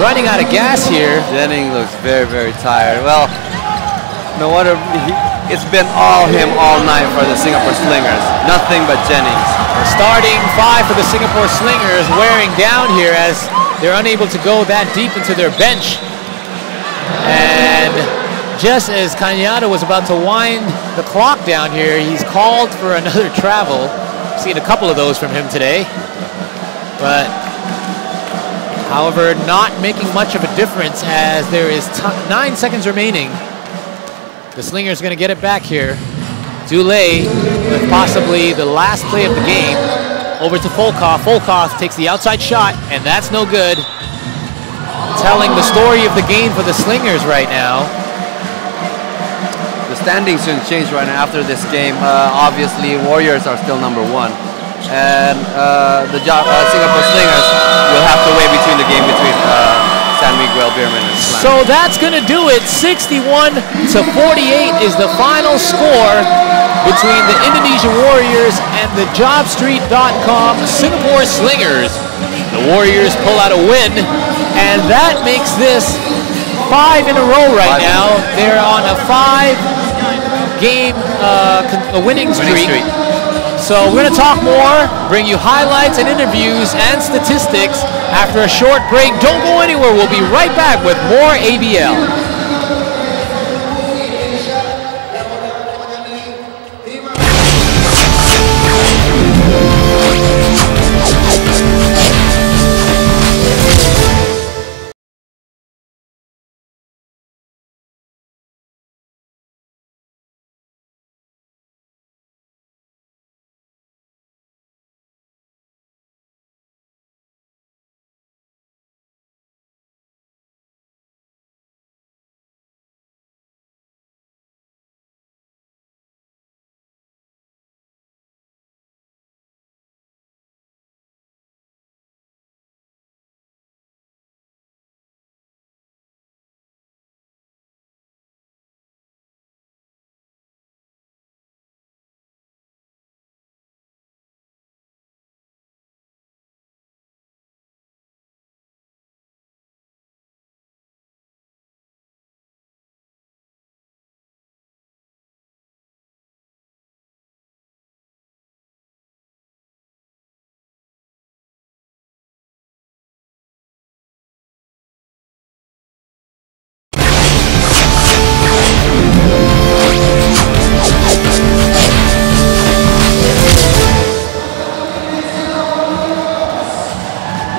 running out of gas here. Jennings looks very, very tired. Well, no wonder it's been all him all night for the Singapore Slingers. Nothing but Jennings. The starting five for the Singapore Slingers wearing down here as they're unable to go that deep into their bench. And just as Cañada was about to wind the clock down here, he's called for another travel. Seen a couple of those from him today. But, however, not making much of a difference as there is 9 seconds remaining. The Slingers going to get it back here. Dulé with possibly the last play of the game. Over to Volkov. Volkov takes the outside shot, and that's no good. Telling the story of the game for the Slingers right now. The standings shouldn't change right now after this game. Obviously, Warriors are still number one. And the Singapore Slingers will have to wait between the game between San Miguel Beerman and Slam. So that's going to do it. 61-48 is the final score between the Indonesia Warriors and the JobStreet.com Singapore Slingers. The Warriors pull out a win, and that makes this 5 in a row right now. They're on a 5-game winning streak. So we're going to talk more, bring you highlights and interviews and statistics after a short break. Don't go anywhere. We'll be right back with more ABL.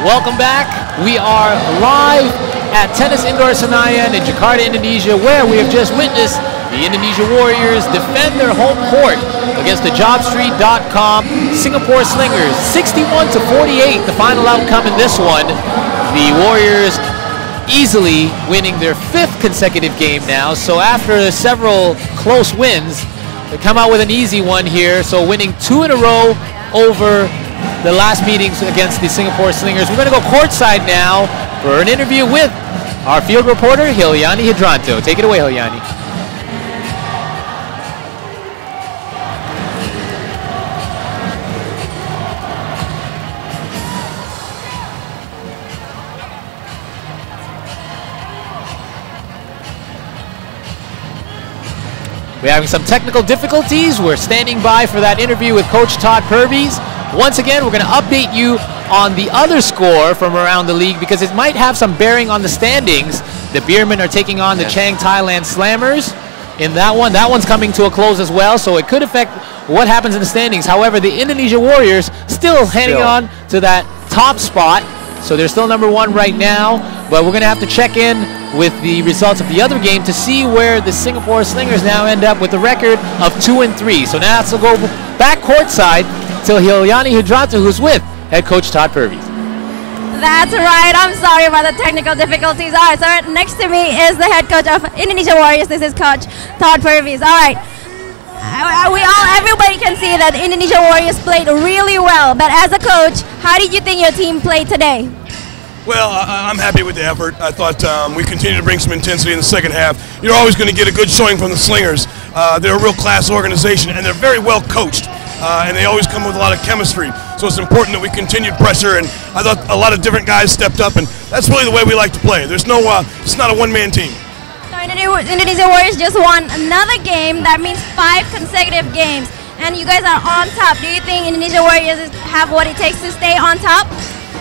Welcome back. We are live at Tennis Indoor Senayan in Jakarta, Indonesia, where we have just witnessed the Indonesia Warriors defend their home court against the JobStreet.com Singapore Slingers. 61-48, the final outcome in this one. The Warriors easily winning their 5th consecutive game now. So after several close wins, they come out with an easy one here. So winning 2 in a row over the last meetings against the Singapore Slingers. We're going to go courtside now for an interview with our field reporter, Hilyani Hidranto. Take it away, Hilyani. We're having some technical difficulties. We're standing by for that interview with Coach Todd Purvis. Once again, we're going to update you on the other score from around the league because it might have some bearing on the standings. The Beermen are taking on the Chang Thailand Slammers in that one. That one's coming to a close as well, so it could affect what happens in the standings. However, the Indonesia Warriors still hanging on to that top spot. So they're still number 1 right now, but we're going to have to check in with the results of the other game to see where the Singapore Slingers now end up with a record of 2-3. So now let's go back courtside to Hilyani Hidranto, who's with head coach Todd Purvis. That's right. I'm sorry about the technical difficulties. All right, so right next to me is the head coach of Indonesia Warriors. This is Coach Todd Purvis. All right. Everybody can see that the Indonesia Warriors played really well. But as a coach, how did you think your team played today? Well, I'm happy with the effort. I thought we continued to bring some intensity in the second half. You're always going to get a good showing from the Slingers. They're a real class organization, and they're very well coached. And they always come with a lot of chemistry. So it's important that we continued pressure, and I thought a lot of different guys stepped up, and that's really the way we like to play. There's no, it's not a one-man team. So Indonesia Warriors just won another game. That means 5 consecutive games, and you guys are on top. Do you think Indonesia Warriors have what it takes to stay on top?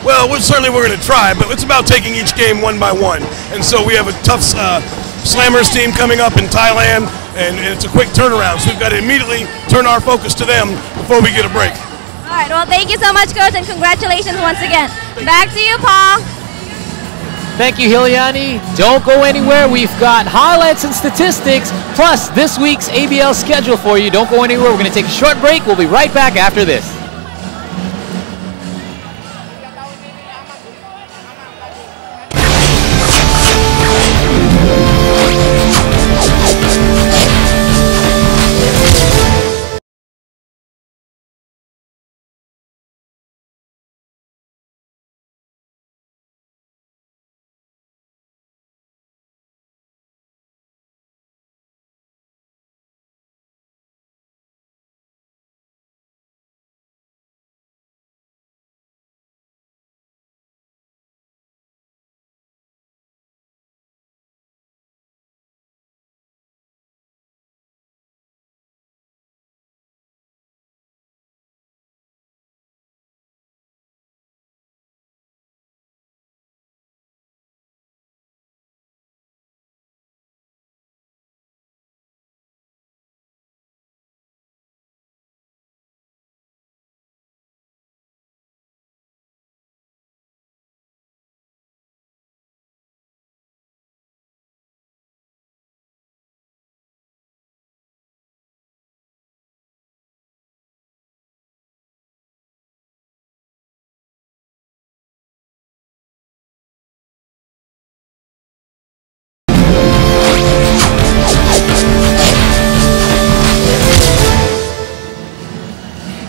Well, certainly we're going to try, but it's about taking each game one by one. And so we have a tough Slammers team coming up in Thailand, and it's a quick turnaround. So we've got to immediately turn our focus to them before we get a break. All right, well, thank you so much, Coach, and congratulations once again. Back to you, Paul. Thank you, Hilyani. Don't go anywhere. We've got highlights and statistics, plus this week's ABL schedule for you. Don't go anywhere. We're going to take a short break. We'll be right back after this.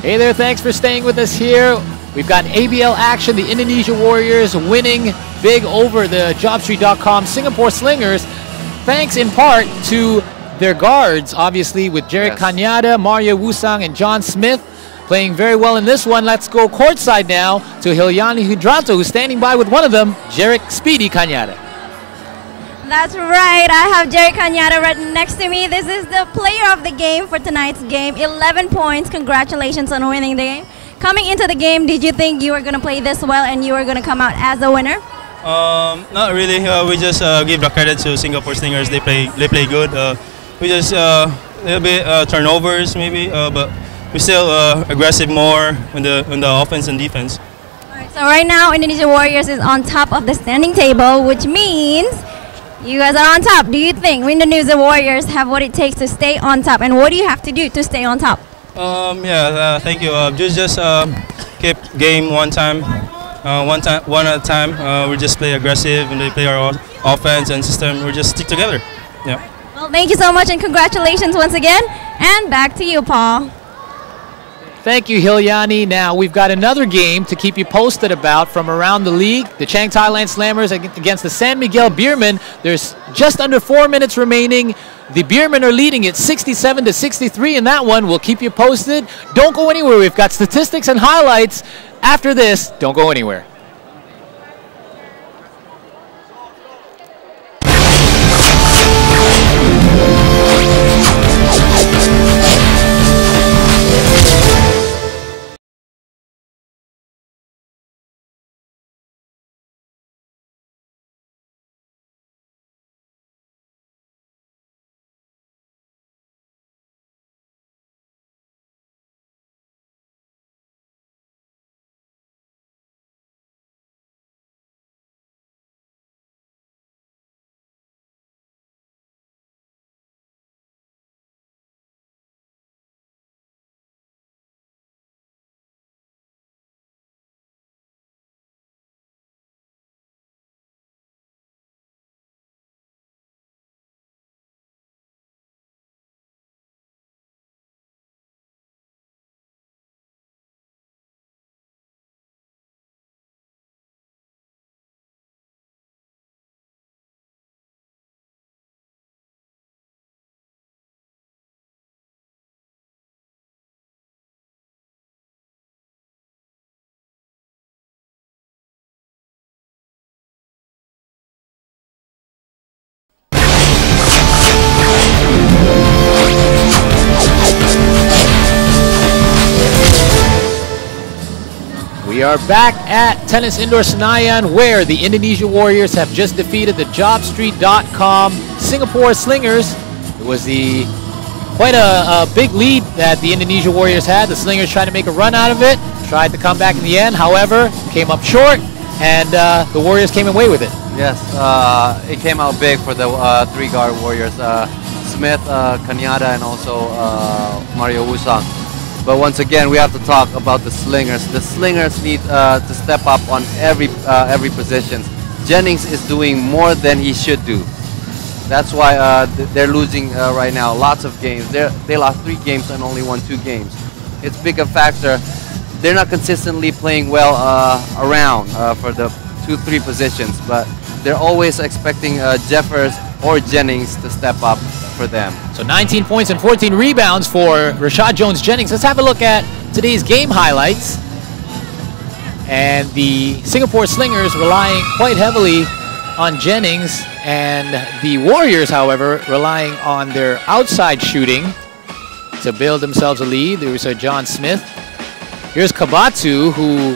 Hey there, thanks for staying with us here. We've got ABL action, the Indonesia Warriors winning big over the JobStreet.com Singapore Slingers, thanks in part to their guards, obviously, with Jerick Cañada, Mario Wusang, and John Smith playing very well in this one. Let's go courtside now to Hilyani Hidranto, who's standing by with one of them, Jerick Speedy Cañada. That's right. I have Jerick Cañada right next to me. This is the player of the game for tonight's game. 11 points. Congratulations on winning the game. Coming into the game, did you think you were going to play this well and you were going to come out as a winner? Not really. We just give the credit to Singapore Slingers. They play good. We just a little bit turnovers maybe, but we still aggressive more in the offense and defense. All right, so right now, Indonesia Warriors is on top of the standing table, which means you guys are on top. Do you think Indonesia Warriors have what it takes to stay on top? And what do you have to do to stay on top? Thank you. Just keep game one time one at a time. We just play aggressive and they play our offense and system. We just stick together. Yeah. Well, thank you so much and congratulations once again. And back to you, Paul. Thank you, Hilyani. Now, we've got another game to keep you posted about from around the league. The Chang Thailand Slammers against the San Miguel Beermen. There's just under 4 minutes remaining. The Beermen are leading it 67-63 in that one. We'll keep you posted. Don't go anywhere. We've got statistics and highlights. After this, don't go anywhere. We are back at Tennis Indoor Senayan, where the Indonesia Warriors have just defeated the JobStreet.com Singapore Slingers. It was quite a big lead that the Indonesia Warriors had. The Slingers tried to make a run out of it, tried to come back in the end, however, came up short, and the Warriors came away with it. Yes, it came out big for the three-guard Warriors. Smith, Kanyada, and also Mario Wusang. But once again, we have to talk about the Slingers. The Slingers need to step up on every position. Jennings is doing more than he should do. That's why they're losing right now. Lots of games. They lost 3 games and only won 2 games. It's big a factor. They're not consistently playing well around for the 2-3 positions, but they're always expecting Jeffers or Jennings to step up for them. So 19 points and 14 rebounds for Rashad Jones-Jennings. Let's have a look at today's game highlights. And the Singapore Slingers relying quite heavily on Jennings, and the Warriors, however, relying on their outside shooting to build themselves a lead. There was John Smith. Here's Kabatu, who,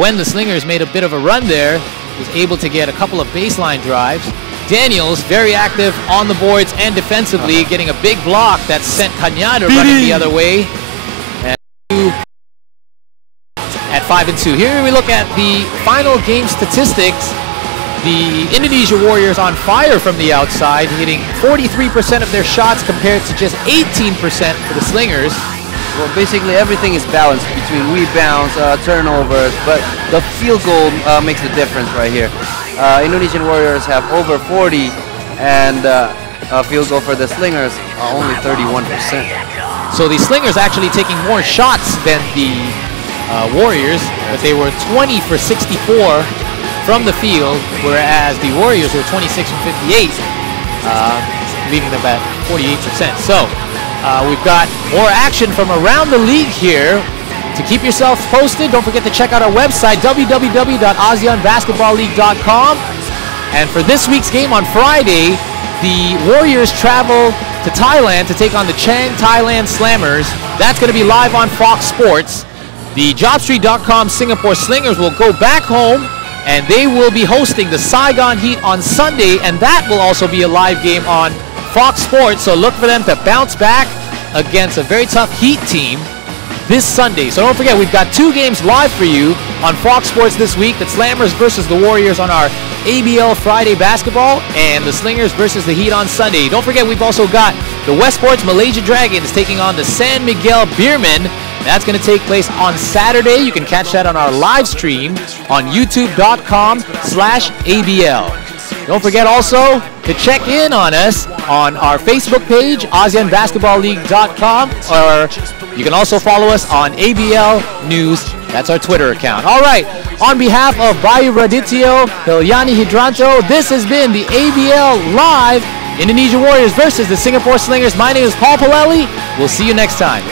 when the Slingers made a bit of a run there, was able to get a couple of baseline drives. Daniels, very active on the boards and defensively, getting a big block that sent Kanyada running the other way. And at 5-2. Here we look at the final game statistics. The Indonesia Warriors on fire from the outside, hitting 43% of their shots compared to just 18% for the Slingers. Well, basically everything is balanced between rebounds, turnovers, but the field goal makes the difference right here. Indonesian Warriors have over 40, and field goal for the Slingers only 31%. So the Slingers actually taking more shots than the Warriors, but they were 20 for 64 from the field, whereas the Warriors were 26 for 58, leaving them at 48%. So we've got more action from around the league here. To keep yourself posted, don't forget to check out our website, www.aseanbasketballleague.com. And for this week's game on Friday, the Warriors travel to Thailand to take on the Chang Thailand Slammers. That's going to be live on Fox Sports. The JobStreet.com Singapore Slingers will go back home, and they will be hosting the Saigon Heat on Sunday, and that will also be a live game on Fox Sports. So look for them to bounce back against a very tough Heat team this Sunday. So don't forget, we've got 2 games live for you on Fox Sports this week. The Slammers versus the Warriors on our ABL Friday basketball, and the Slingers versus the Heat on Sunday. Don't forget, we've also got the Westport's Malaysia Dragons taking on the San Miguel Beermen. That's going to take place on Saturday. You can catch that on our live stream on youtube.com/ABL. Don't forget also to check in on us on our Facebook page, ASEANBasketballLeague.com, or you can also follow us on ABL News. That's our Twitter account. All right, on behalf of Bayu Radityo, Hilyani Hidranto, this has been the ABL Live Indonesia Warriors versus the Singapore Slingers. My name is Paul Palelli. We'll see you next time.